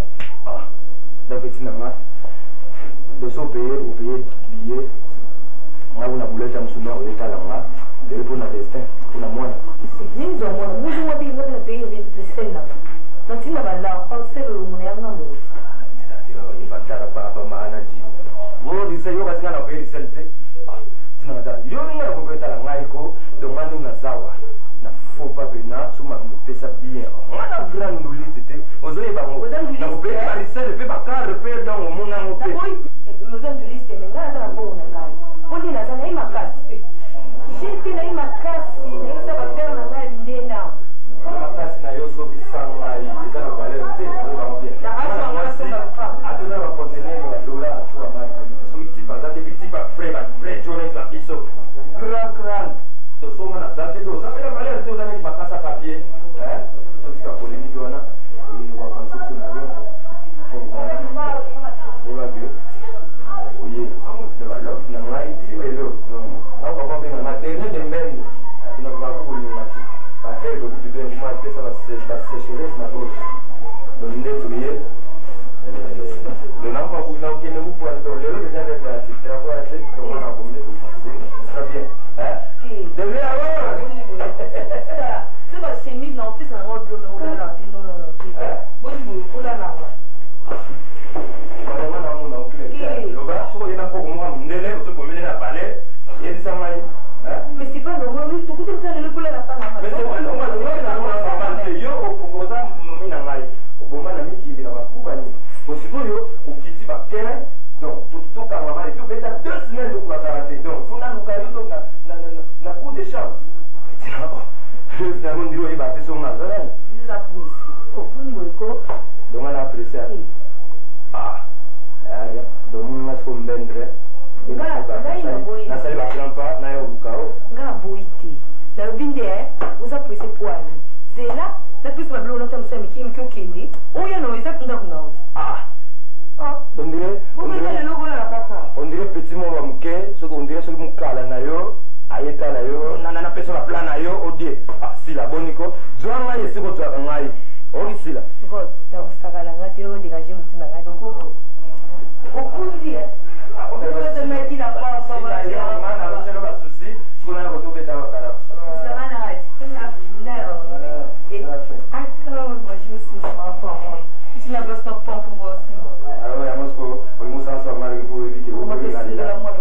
donc petit nanga de so payer billet nga una boulette musuma o eta langa de pour na destin pour na mwana bien zo mwana muzu wa bi ngabela payer de scène là donc tina ba la penser le mon yanga mo il va tara papa maana di mo di se yo ka singa na payer selte tina da yo nga ko beta la ngai ko de mwana na zawa na faut pas pena suma me pesa bien ngana grand nulite te ozoye ba ngo na ko payer parisel pe ba car pe dans mo na mo pe nous avons du liste mais ngana ça na bo na kai poni na sana ima kasi jiti na ima kasi na ça va faire na ngai nena na kasi na yo so bisanga yi eza na valeur te o ba mo bien na mwasi adona ba conteneur ba dola tu ba mai so iti ba za te biti ba frais journée ba biso grand to so na za te do za na valeur te o za ni ba kasa papier to tika polémique wana et wa concept na rien et va bien oye de valeur na ngai ti elo na ba ba benga na tene de mbeni ina ba kuli na ti ba faire beaucoup de temps moi que ça va sécheresse na gauche donc nettoyer le nom va vous n'aucun ne vous pour le le déjà de la travail c'est donc on a bombé ça bien de bien alors c'est pas chemise non plus un robe bleu mais on a non bon on a là voilà on a aucun le bas so ina ko mo ndele so ko mena balé yedi samai mais c'est pas normal oui tout le temps le couleur la pas mais c'est pas normal yo opoza mina ngai oboma na miki na bakubani bosikoyo okiti ba terrain donc tout kangama et puis peut-être 2 semaines de quoi s'arrêter donc fona lukayo donc na coup de chance finalement ndiro iba te songa zala nous a pris okuni mweko donc on a apprécié donc on a ce qu'on bendre na sali ba grandpa na yo lukao nga boiti la binde vous appréciez poani c'est là la plus ma blonde tam ça miki miki okindi oya no isa kunda kuna uti on dirait petit mama muke so on dirait so mukala na yo ayeta na yo na pesa ba plan na yo odie si la boniko zwanga yesiko twaka ngai olisila god ta usakala ngati yo dikaje mtu na ngati ngoko okundi on peut se mettre la pas pas yo mana lo chelo ba susi kuna na kotobe ta wakara sana ngati tu n'as pas stop pour voir aussi alors ya mosko on musa so mari ko ebi ke on va te dire la moi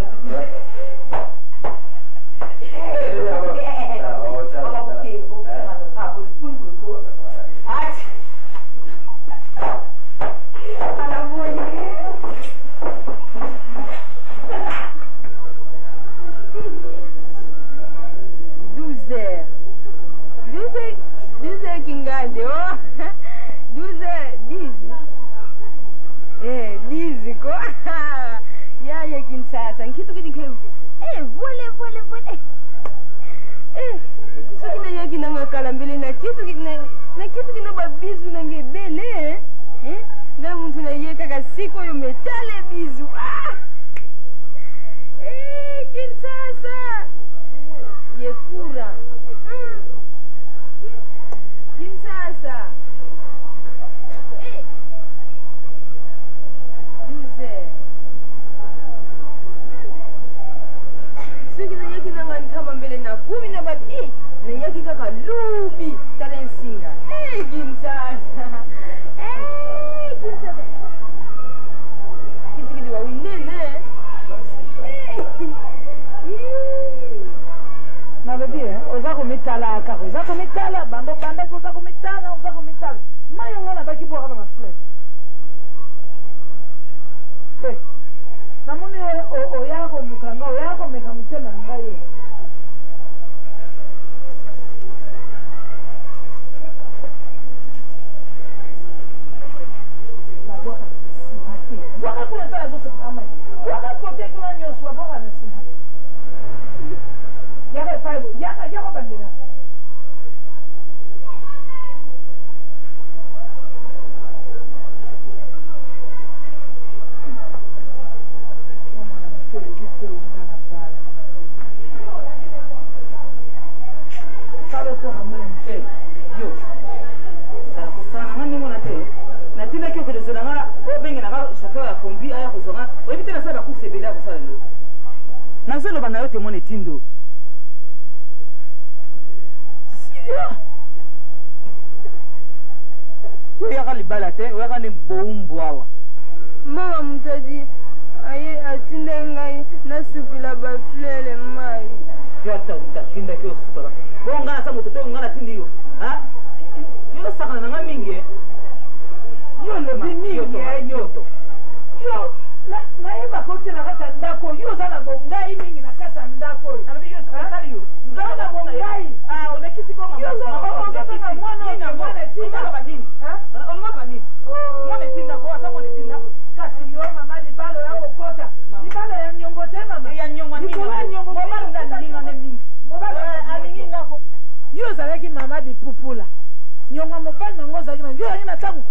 yo sala kosala nanga ndenge na te natindaki okende zo nanga obengelaka chauffeur ya kombi aya kozwanga oyebi te nasala bacourse ebele ya kosala lelo nazoloba na yo te mona etindo oyaka libala te oyaka nde boumbu awa mama mutadi aye atinde ngai nasupila baflele mai yo atindaki osupala bongo ngai nasa moto te ngai natindi yo yo osakana na ngai mingi yo lobi mingi yoto yo nayeba koti na kati ya ndako yo oza na ngai mingi na kati ya ndako oyo atali yo olekisi komamwana mwana etinda nini olingaka nini mwana etinda ko asa mwana etinda kasi yo mama libalo ya kokota libalo ya nyongo te mama ya nyongo nini mobali ndalinga ne mingi alingi ngako yo ozalaki mama bipupula nyongo mobali nango ozalaki na yo yangi na ntango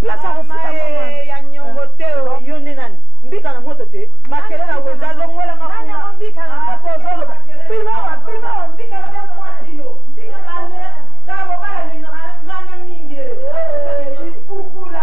place ya kofuta ya nyongo te yo nde nani mbika na moto te makele na wenza longolanga kuna mbika na moto ozoloba pimawa mbika na mwasi yo mbika na tabo bala ninga ngana mingi bipupula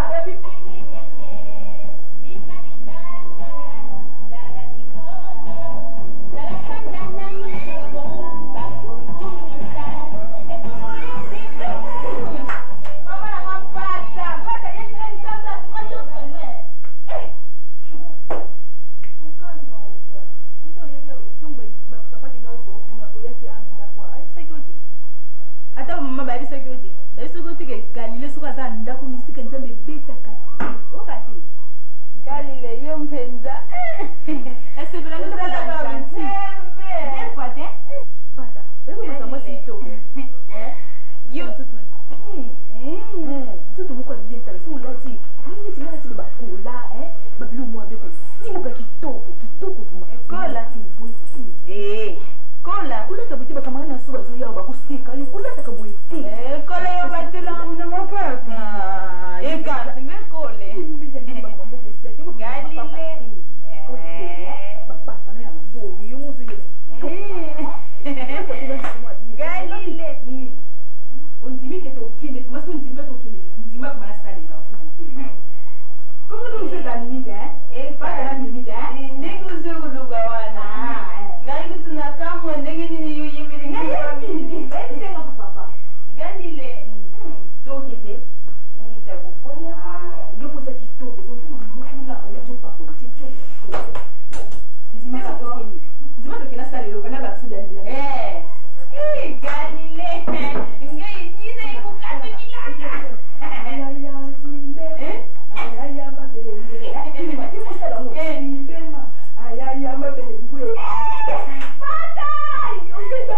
ata mama bali sécurité ke galile soka za ndako misika nzambe betaka okati galile yo mpenza est-ce que la ndio la chanti bien pata pata wewe kama sito yo tutu mko bien tala so lati nini timana tiba kola babilo mo abeko simu ka kitoko vuma kola kola kula ka bitiba kama na suba zo yao bakusika yo kula ka boiti kola yo batela na mapapa eka me kole galile papa na ya mbo yo muzo galile ondimi ke to kine maso ondimi to kine ndima kama na stadi na comment nous fait la limite pas la limite ndenge uzuluba wana ngali kutunaka mu ndenge ni yo yibiri ngali benzenga papa galile tokete ni tabufonya yo posa kitoko donc mukula ya chopa politicho ndima to kina stadi lo kana ba sudan bila galile ngai nyine ikukata milanga ayaya mabembe matimu sala mo mbema ayaya mabembe pata ongeza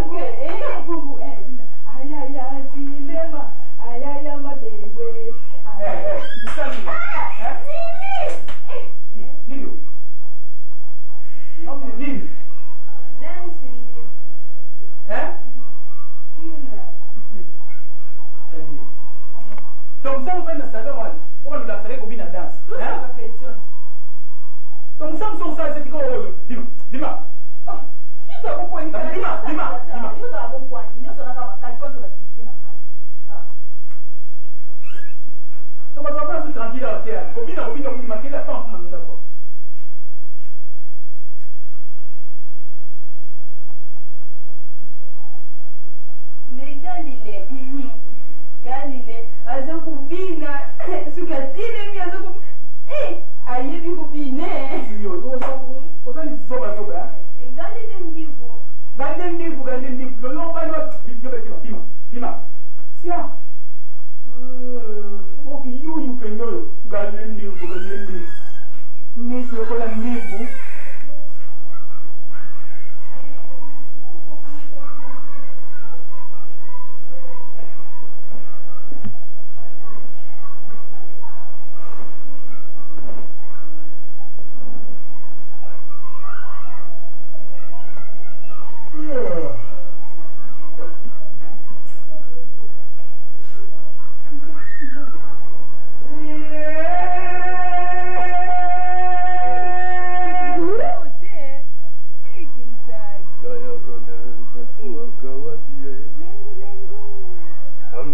bungu ayaya mbema ayaya mabembe Msami nini nini dansi donc ça vous na saga wale on nous la ferait comme une danse donc ça nous ça c'est quoi dima Hizo hapo ni dima hizo za hapo kwa nini sasa kama kali kwa sababu sina mali donc on va se tranquille là combien on marquer la temps comme d'accord mais galile azo kubina sukatile mi azo ayebi kubine yo on va ni zoba galile ndivo lo yo va no dima sia okay you penyo galende mimi sio kwa ndivu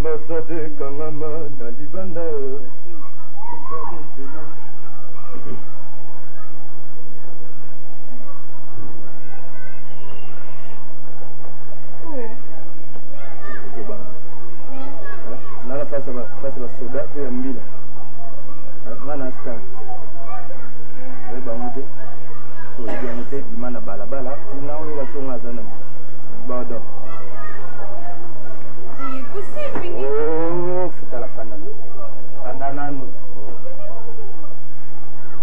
Ambasade Kangama na Libanda. Nala face à soda et mbila. Ngana star. Ba mute. So ya mute dimana balabala, tunaona wasonga sana. Bado. Oh, futala fanana. Fanana no.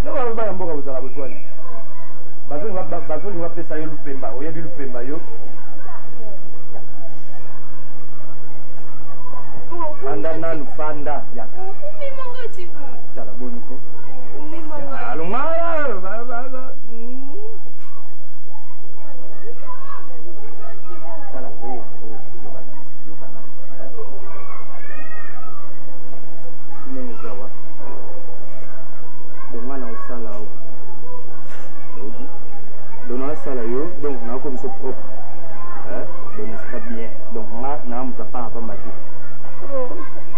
No ba ba mboka butala butwani. Bazoli wa pesa yo lupemba, oyebi lupemba yo. Fanda nan fanda ya. Tala boniko. Alungala ba. Tala yo kana. Nene zawa. Dongana osala o. Dona sala yo, donc na comme ça propre. Donc c'est pas bien. Donc na mta pa mati.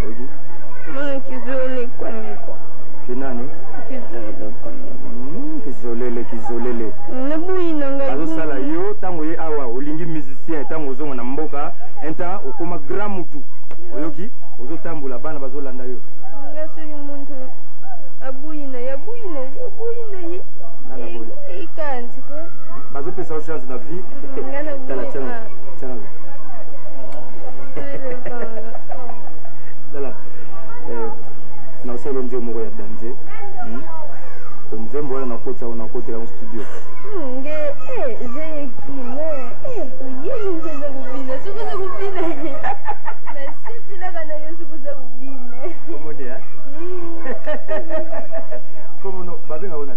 Oji. Mwana kizole kwa niko. Kinani? Kizolele. Nabuyi nanga. Bazo sala yo tango ye awa olingi musicien tango ozonga na mboka enta okoma grand mutu. Oyoki ozo tambula bana bazo landa yo. Ngasuri muntu abuyi na ye. Nana boyi. Ikanzi ko. Bazo pesa chance na vie. Tala chana. Dala na usalo ndio moko ya danze nzembo wana nakotela mu studio nge zeye kime uyeni nzeza kubina sukuza kubina na sipi na kana yosukuza kubina komone ya komono babenga bona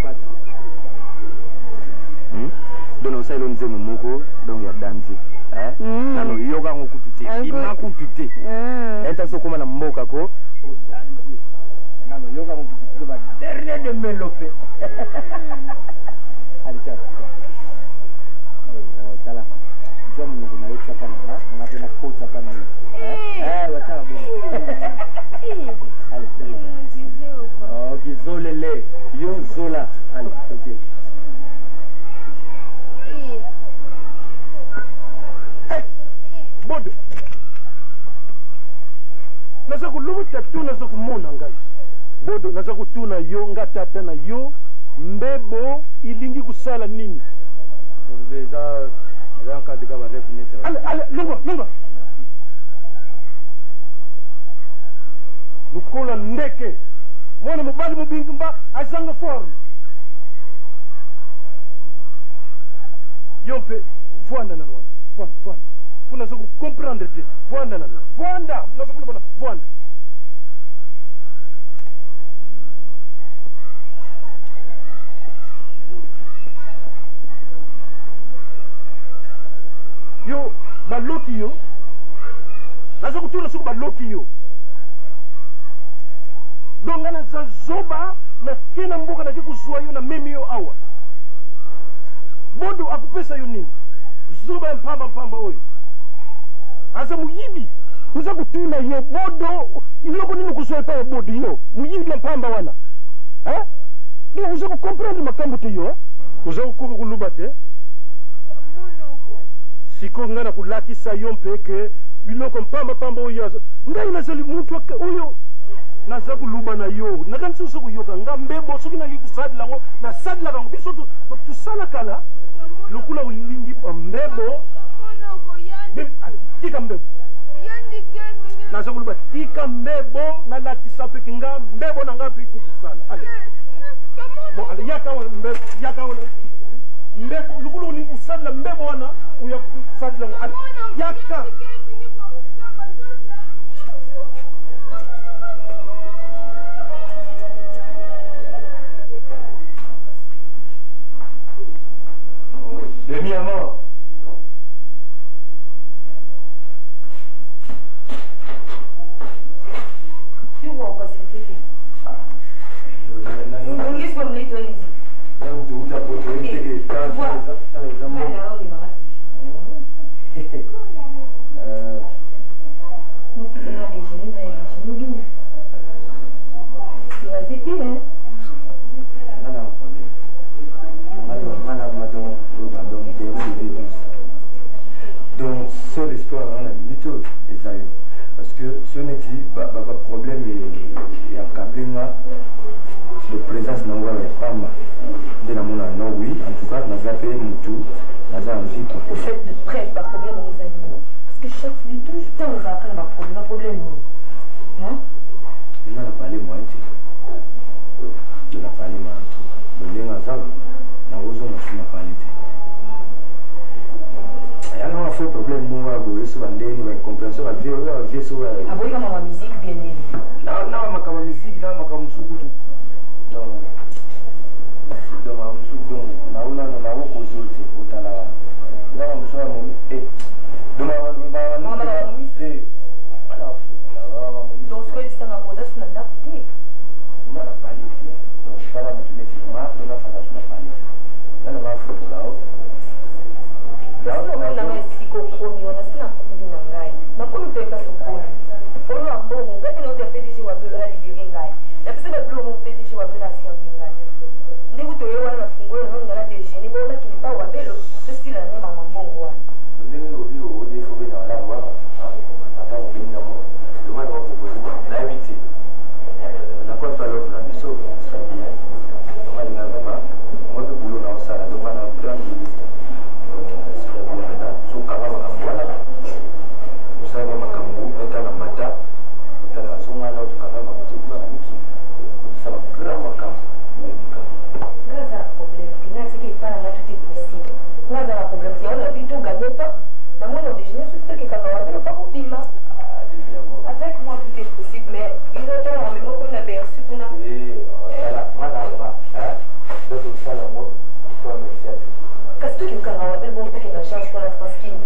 mpata dona usalo nzembo moko donc ya danze nano yoga ngokutute ima kutute enta sokoma na mboka ko nano yoga ngokutute ba dernier de melope alicha tala jamu ngo na yotsa pana na pena kota pana watala bo kizolele yo zola ali okay bodo naza kulubuta tu naza kumona ngai bodo naza kutuna yo ngatata na yo mbebo ilingi kusala nini za kadika ba refinete ale lunga lukola ndeke mwana mobali mobingi mba azanga forme yompe voanda na nwana voanda kuna se comprendre te voanda na nwana voanda nazo kulibona voanda yo baloti yo nazo kutuna suku baloti yo dongana za zoba na kina mboka na kikuzua yo na memi yo awa bodo akupesa yo nini zoba mpamba oyo asa muyibi uza kutuna yo bodo iloko nini kuzua pa bodo yo muyibi mpamba wana ni uza kukomprendre makambo te yo uza kukuka kuluba te siko ngana kulakisa yo mpeke biloko mpamba oyo ngai nazali muntu oyo naza kuluba na yo nakanisi uso kuyoka nga mbebo soki nali kusadila ngo nasadila kango biso tusala kala lokula ulingi mbebo tika mbebo naza kuluba tika mbebo nalakisa peki nga mbebo na nga mpe kukusala ale bon ale yaka wana mbebo yaka wana mbebo lokula ulingi kusadila mbebo wana uya kusadila ngo ale yaka demi à mort. Tu vois quoi c'était? On laisse comme les toilettes. Là où tu as posé, tu as plutôt ezayo parce que ce n'est pas problème et à Kabinga de présence na ngwa ya femme de la mona non oui en tout cas naza pe mutu naza en vie au fait de près pas problème aux amis parce que chaque fois tout le temps on a un problème hein on a parlé moi on a parlé ma tout le nga ça na ozo na parlé il y a un faux problème moi boye so bandeni ba incompréhension ba vieux so aboyika ma musique bien nini na makama musique na makama sukutu donc donc naona na wako zote utala na mswa mo donc donc ce que tu as apporté c'est un adapté on a parlé donc ça va me mettre ma dona fala sur la parler là on va faire là na sikokomi ona sina komi na ngai na komi peka sokomi komi wa mbongo ngati na PDG wa belo ali biri ngai na pesa ba belo mo PDG wa belo na siambi ngai ndi kutoye wana na funguo na ngala de jeni bona kinipa wa belo to stila na mama mbongo wana ndenge obi o de fo be na la wa ata o bi na mo do ma wa proposer na éviter na quoi faire l'offre na biso ça bien do ma nga mama mo be boulot na osala do ma na plan usaba makambu etana mata utana sungana utukava makutukua na miki usaba kura makambu nimebika ngaza problème tina siki pana na tout est possible ngaza la problème ti on a dit tout gagner pas na moi on déjeuner sur ce que quand on va pas pour dima avec moi tout est possible mais une autre on me comme la berce kuna voilà voilà donc ça là moi toi merci à toi qu'est-ce que tu quand on va bon que la chance qu'on a transquine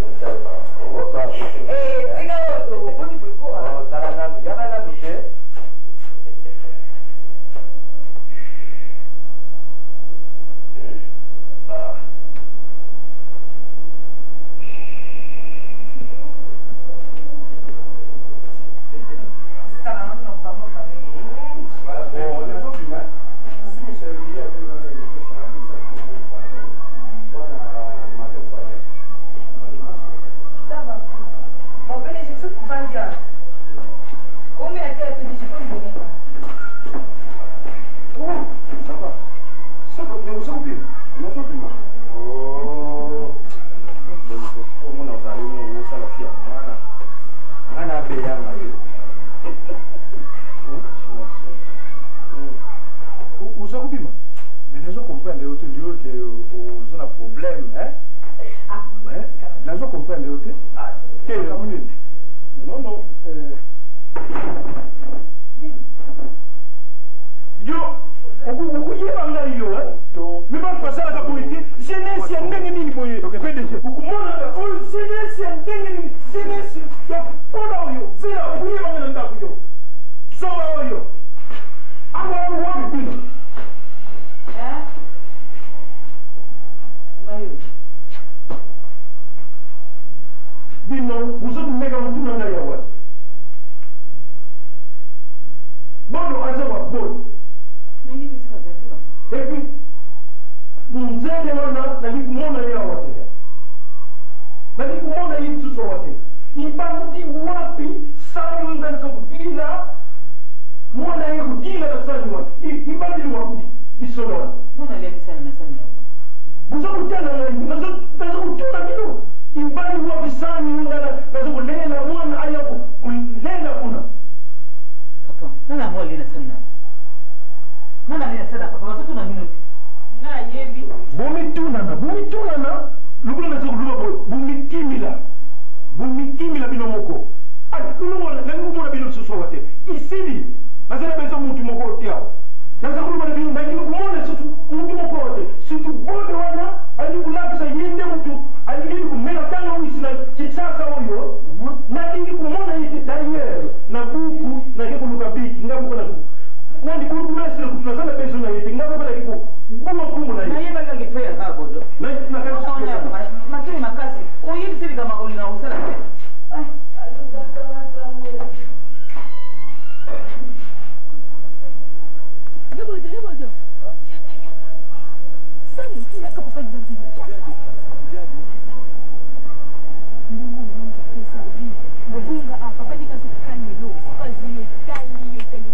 Bunga papa dika sukani lo kwa zino tali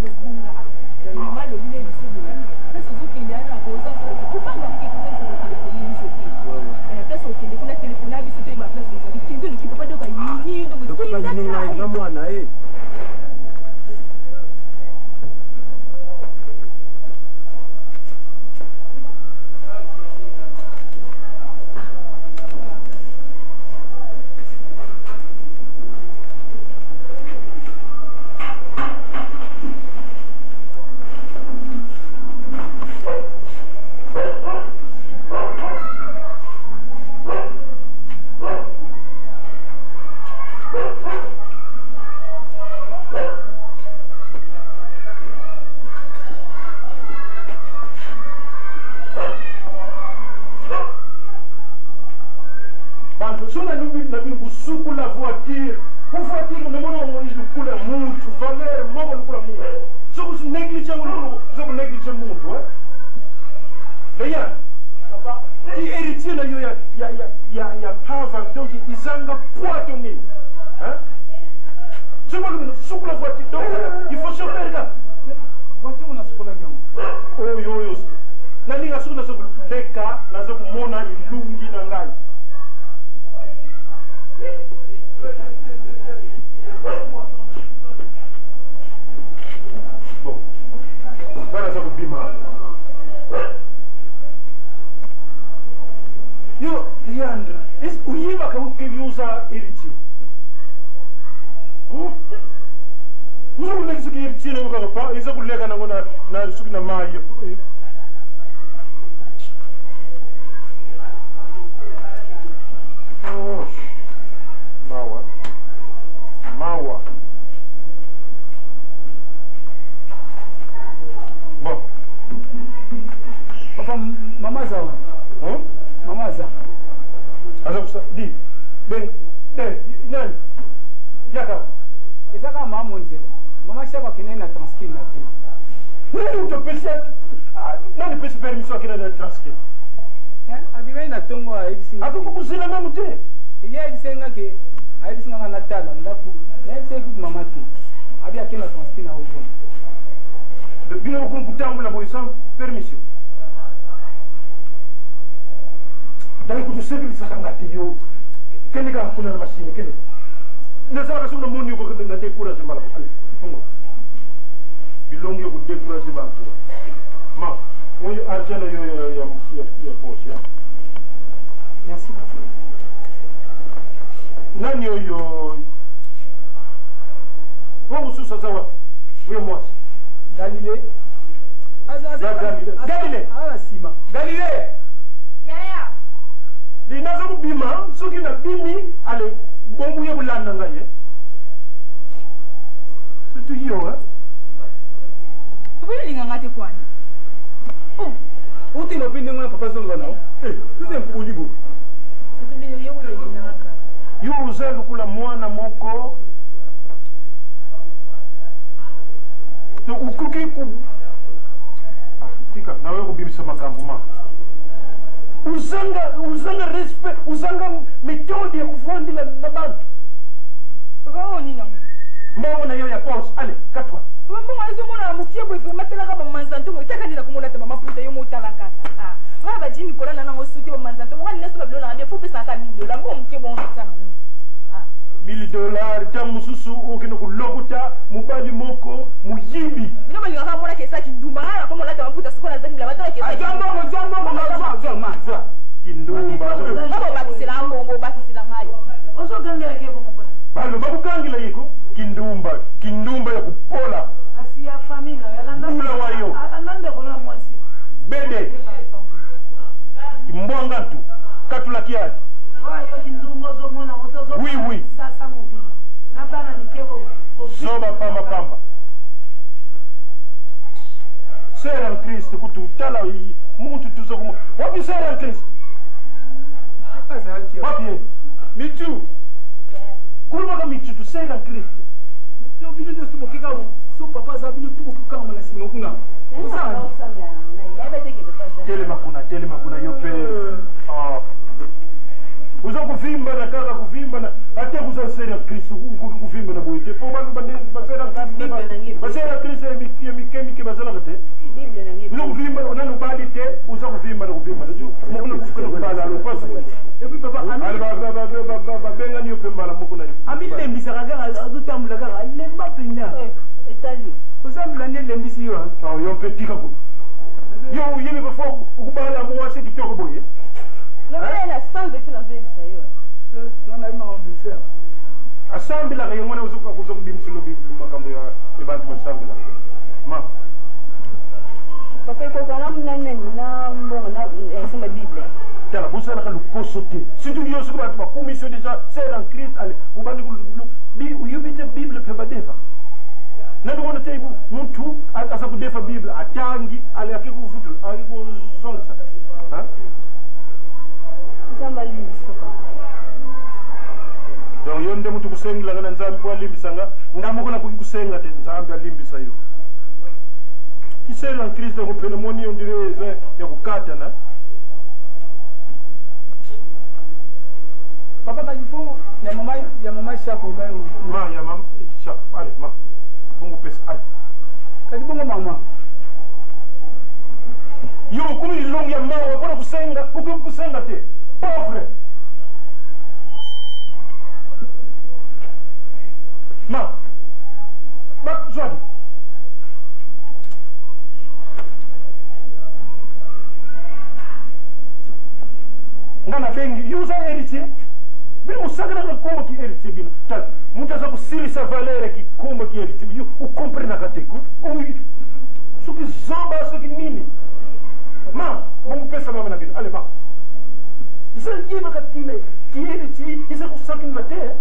lo bunga mama lo bile biso lo na sozo kende ana koza kupanga mke koza so telefoni biso te pesa okende kuna telefoni biso te ba place zo kende ni papa doka yini ndo Pas ni na mwana la voiture. Pour voiture, nous avons dit que la montre, valeur, mort, nous avons dit. Ce que nous négligeons, nous avons négligé le monde. Voyez, qui héritier, il y a pas donc ils ont poids donné. Ce que nous avons la voiture, donc il faut se faire là. Voiture, on a ce qu'on a dit. Oh, yo, yo. Nani nga sukuna so leka na zo kumona ilungi na ngai. Bon. Bana zo kubima. Yo, Leandra, est uyiba ka ukiuza iriti. Muzo kuleka suki iriti na ko pa, izo kuleka na ngona na suki na mai. Mawa. Bon. Papa, maman ça. Maman ça. Alors ça dit. Ben, nani? Yaka. Et ça quand maman dit. Maman ça va qu'il y a une transcrire na vie. Oui, tu peux ça. Nani peut se permission qu'il y a une transcrire. Abibe na tongo a ibisinga. Ako kukusila na mute. Iya ibisinga ke ayibisinga na tala ndaku. Na ibise ku mama ki. Abi akena transcrire na ozo. De bien ko kutambula boy sans permission. Dai ku sebi sakangati yo. Kene ka kuna na machine kene. Ne sala so na moni ko na décourager mala ko. Allez, fongo. Bilongi ko décourager ba to. Ma oui, argent, il y a poche. Merci beaucoup. Nani yo. Vous sous ça va. Oui, moi. Galilée. Galilée. Ah, Sima. Galilée. Yaya. Linaza kubima, soki na bimi, ale bombu ye bulanda ngaye. C'est tout yo, hein. Vous voulez ngangate kwani? Oh, où t'es l'opinion de papa Zonga now? Eh, c'est un polibo. Yo uzaga kula mwana moko. To ukuki ku. Ah, tika, na wewe kubimisa makambo ma. Uzanga respect, uzanga méthode ya kufundila na bantu. Papa oni nango. Mbawo na yo ya pause. Allez, katwa. Papa mwanzo mwana mukie boy fe matela ka bamanzanto mo taka ndila kumona ta mama futa yo motala kaka. Ah, nga ba jini kola na ngo suti bamanzanto mo ngani neso ba bilona ndia fupi $100 million mbo mukie bon sana. Ah, $1,000 tamu susu okino kulokota mubali moko muyibi. bino balinga ka mona kesa kindumba nga ko molata mafuta siko na zangi la batala kesa. Jambo ma. Kindumba. Babo bakisela mbongo bakisela ngayo. Oso gangela ke bomo kola. Balo bakukangila yiko kindumba ya kupola. Asi ya famille yalanda. Bula wayo. Alanda kola mwasi. Bede. Kimbwanga tu. Katula kiati. Wayo kindumba zo mona otozo. Oui, oui. Sasa mobile. Na bana nikeko. Soba pamba. Sera en Christ kutu tala muntu tuzo kumo. Wapi sera en Christ? Wapi? Mitu. Kulma kama mitu tu sera en Christ. No bino ndio tubo kikao. So papa za bino tubo kikao mala sima kuna. Tele makuna yope. Ah. Uzo kuvimba na kaka kuvimba na ate kuzase basera kristo kuvimba na boyete po bantu basera kristo ya mikemike bazala kate no kuvimba nanu bali te uza kuvimba na kuvimba mukuna kufukana kubala alopaso epi baba benga niyo pembala mukuna amilembisa kaka azotambula kaka lemba penda etali osambula nde lembisi yo awo yompetika ko yo yimi bafo ukubala muwase kitoko boye lobela sans effet na zebisa yo non ai marre de faire asambila ka yengwana uzuka kuzokubimsilo makambo ya abantu basambila ma papa ko kana mnane na mbongo na soma bible tala busana ka lukoso te surtout yo suka batuma commission déjà c'est en Christ allez ubandi bi uyubite bible peba defa na ndo wona taibu muntu asa kudefa bible atangi ale akikuvutu akikuzongisa ha samba lisoka donc yo nde mutu kusengila ngana nzambi kwa limbisanga ngamukona kukikusenga te nzambi alimbisa yo kisera en Kristo ko pneumonie on dirait ya kukata na papa kalifu ya mama shako bayo ma ya mama shako allez ma bongo pesa allez kadi bongo mama yo kumi longi ya mawa pona kusenga kusenga te pauvre ma Joadi ngana bengi yuza héritier bino musagana ka komba ki héritier bino tal mutaza kusirisa valeur ki komba ki héritier yo ukomprena kateko suki zomba suki nini ma bongo pesa mama na bino allez ba za yeba katile ki héritier isa kusakin mate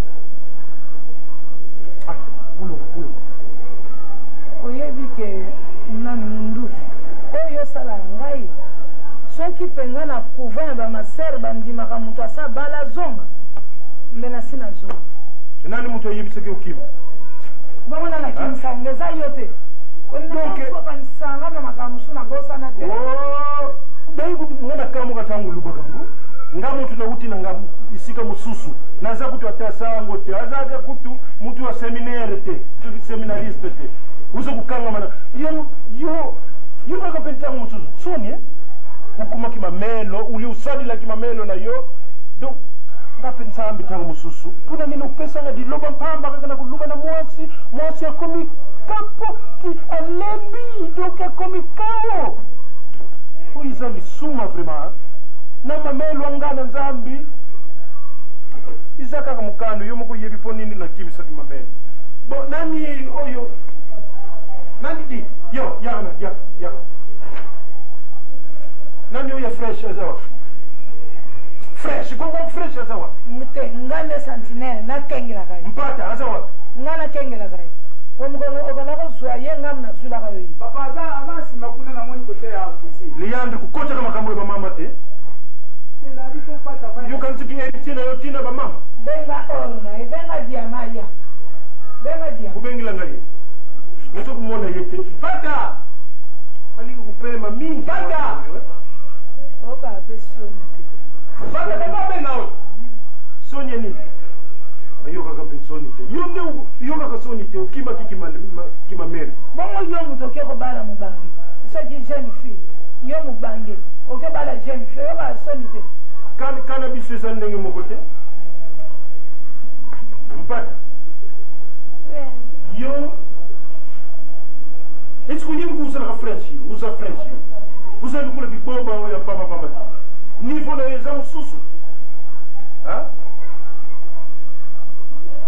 oyebi ke na mundu oyo osala ngai soki mpenza na couvent ya bamasere bandimaka moto asa bala zonga mbe nasi na zonga nani moto ayebisaki okima bongo na nakimisanga eza yo te koninaokanisanga na makambo mosusu na bosana te ngana kamo katangu lubakango nga mutu na uti na nga isika mususu naza kutu atasango te azaga kutu mutu wa seminaire te seminariste te uzo kukanga mana yo kaka pentango mususu soni ukuma kimamelo uli usalila kimamelo na yo donc nga pensambi tango mususu puna nino pesa nga diloba mpamba kaka na kuluba na mwasi akomi kapo ki alembi donc akomi kao uiza lisuma vraiment na mamelo angana nzambi izaka kamukano yo moko yebi po nini na kimisa kimamelo bo nani oyo nani di yo ya nani oyo fresh azawa fresh gongo fresh azawa mute ngane sentinelle na kengela kai mpata azawa ngana kengela kai omkono okana ko swa ye ngam na sula kai papa aza sima kuna na moni kote ya ofisi liande kukota kama kamwe ba mama te yo kan tiki eritina yo tina ba mama benga orna benga diamaya benga dia kubengila ngali neto kumona yete pata aliki kupema mingi pata oka pesoni pata baba benga o sonya ni ayo kaka pesoni te yo kaka soni te ukima kima meri bongo yo mutoke ko bala mubangi soki jeune fille yo mubangi oke bala jeune fille yo ba soni te kana biso eza ndenge moko te mpata yo etiku yebi kuusalaka french uza french uza bikula biboba oya pamapama niveau na yo eza mosusu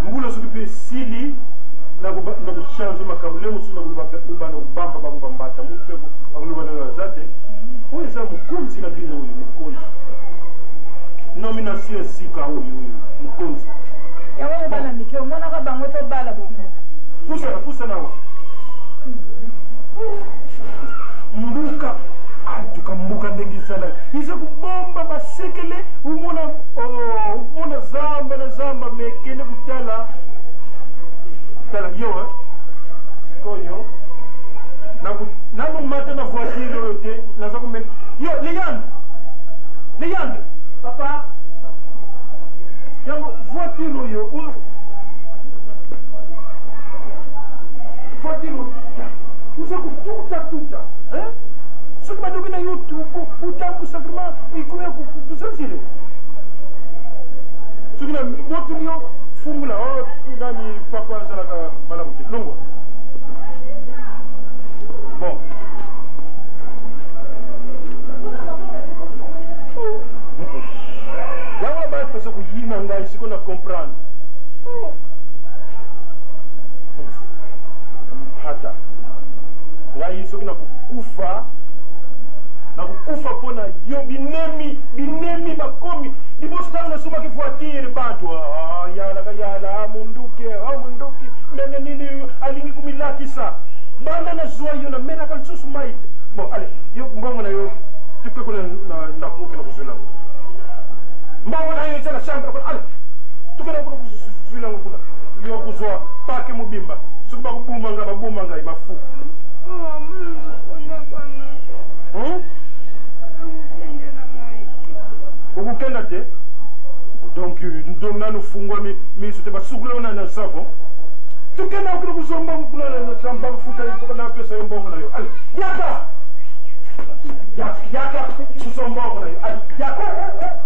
mbula soki mpe esili na kuchange makambo le mosusu nakubana kubamba bakubambata mutu mpe akuluba nayo aza te oyo eza mokonzi na bino oyo mokonzi nomination esika oyo mokonzi yango bana mike omonaka bango tobala bongo pusana wa mbuka antuka mbuka ndenge ezala iza kubomba basekele umona zamba na zamba mekende kutala tala yo sikoyo nakumata na voiture oyo te naza kumene yo leyande papa yango voiture oyo voiture uza kututa hein soki badoki na yo utambusa vraiment ikuya kusafisile soki na botuli yo fungula o nani papa azalaka malamu te longwa bon yango bayepesa koyina ngai siko na comprendre mpata ngai soki nakokufa mpo na yo binemi bakomi liboso ntango nasomaki voiture bato yala munduki ndenge nini alingi kumilakisa banda nazwa yo namenaka lisusu mai bon ale yo mbongo na yo tuke kuna ndako okena kozwelango mbongo na yo eza na chambre kuna ale tukena kuna kozwelango kuna yo kozwa pake mobimba soki babuma ngai mafu okukenda te donc nanu fungwa miso te basukula ona na savon tukenda okuna kozwa mbongo kuna na bafuta napesa yo mbongo na yo ale yaka kozwa mbongo na yo ale yaka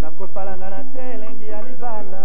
Nakopalanga na te elengi ya libala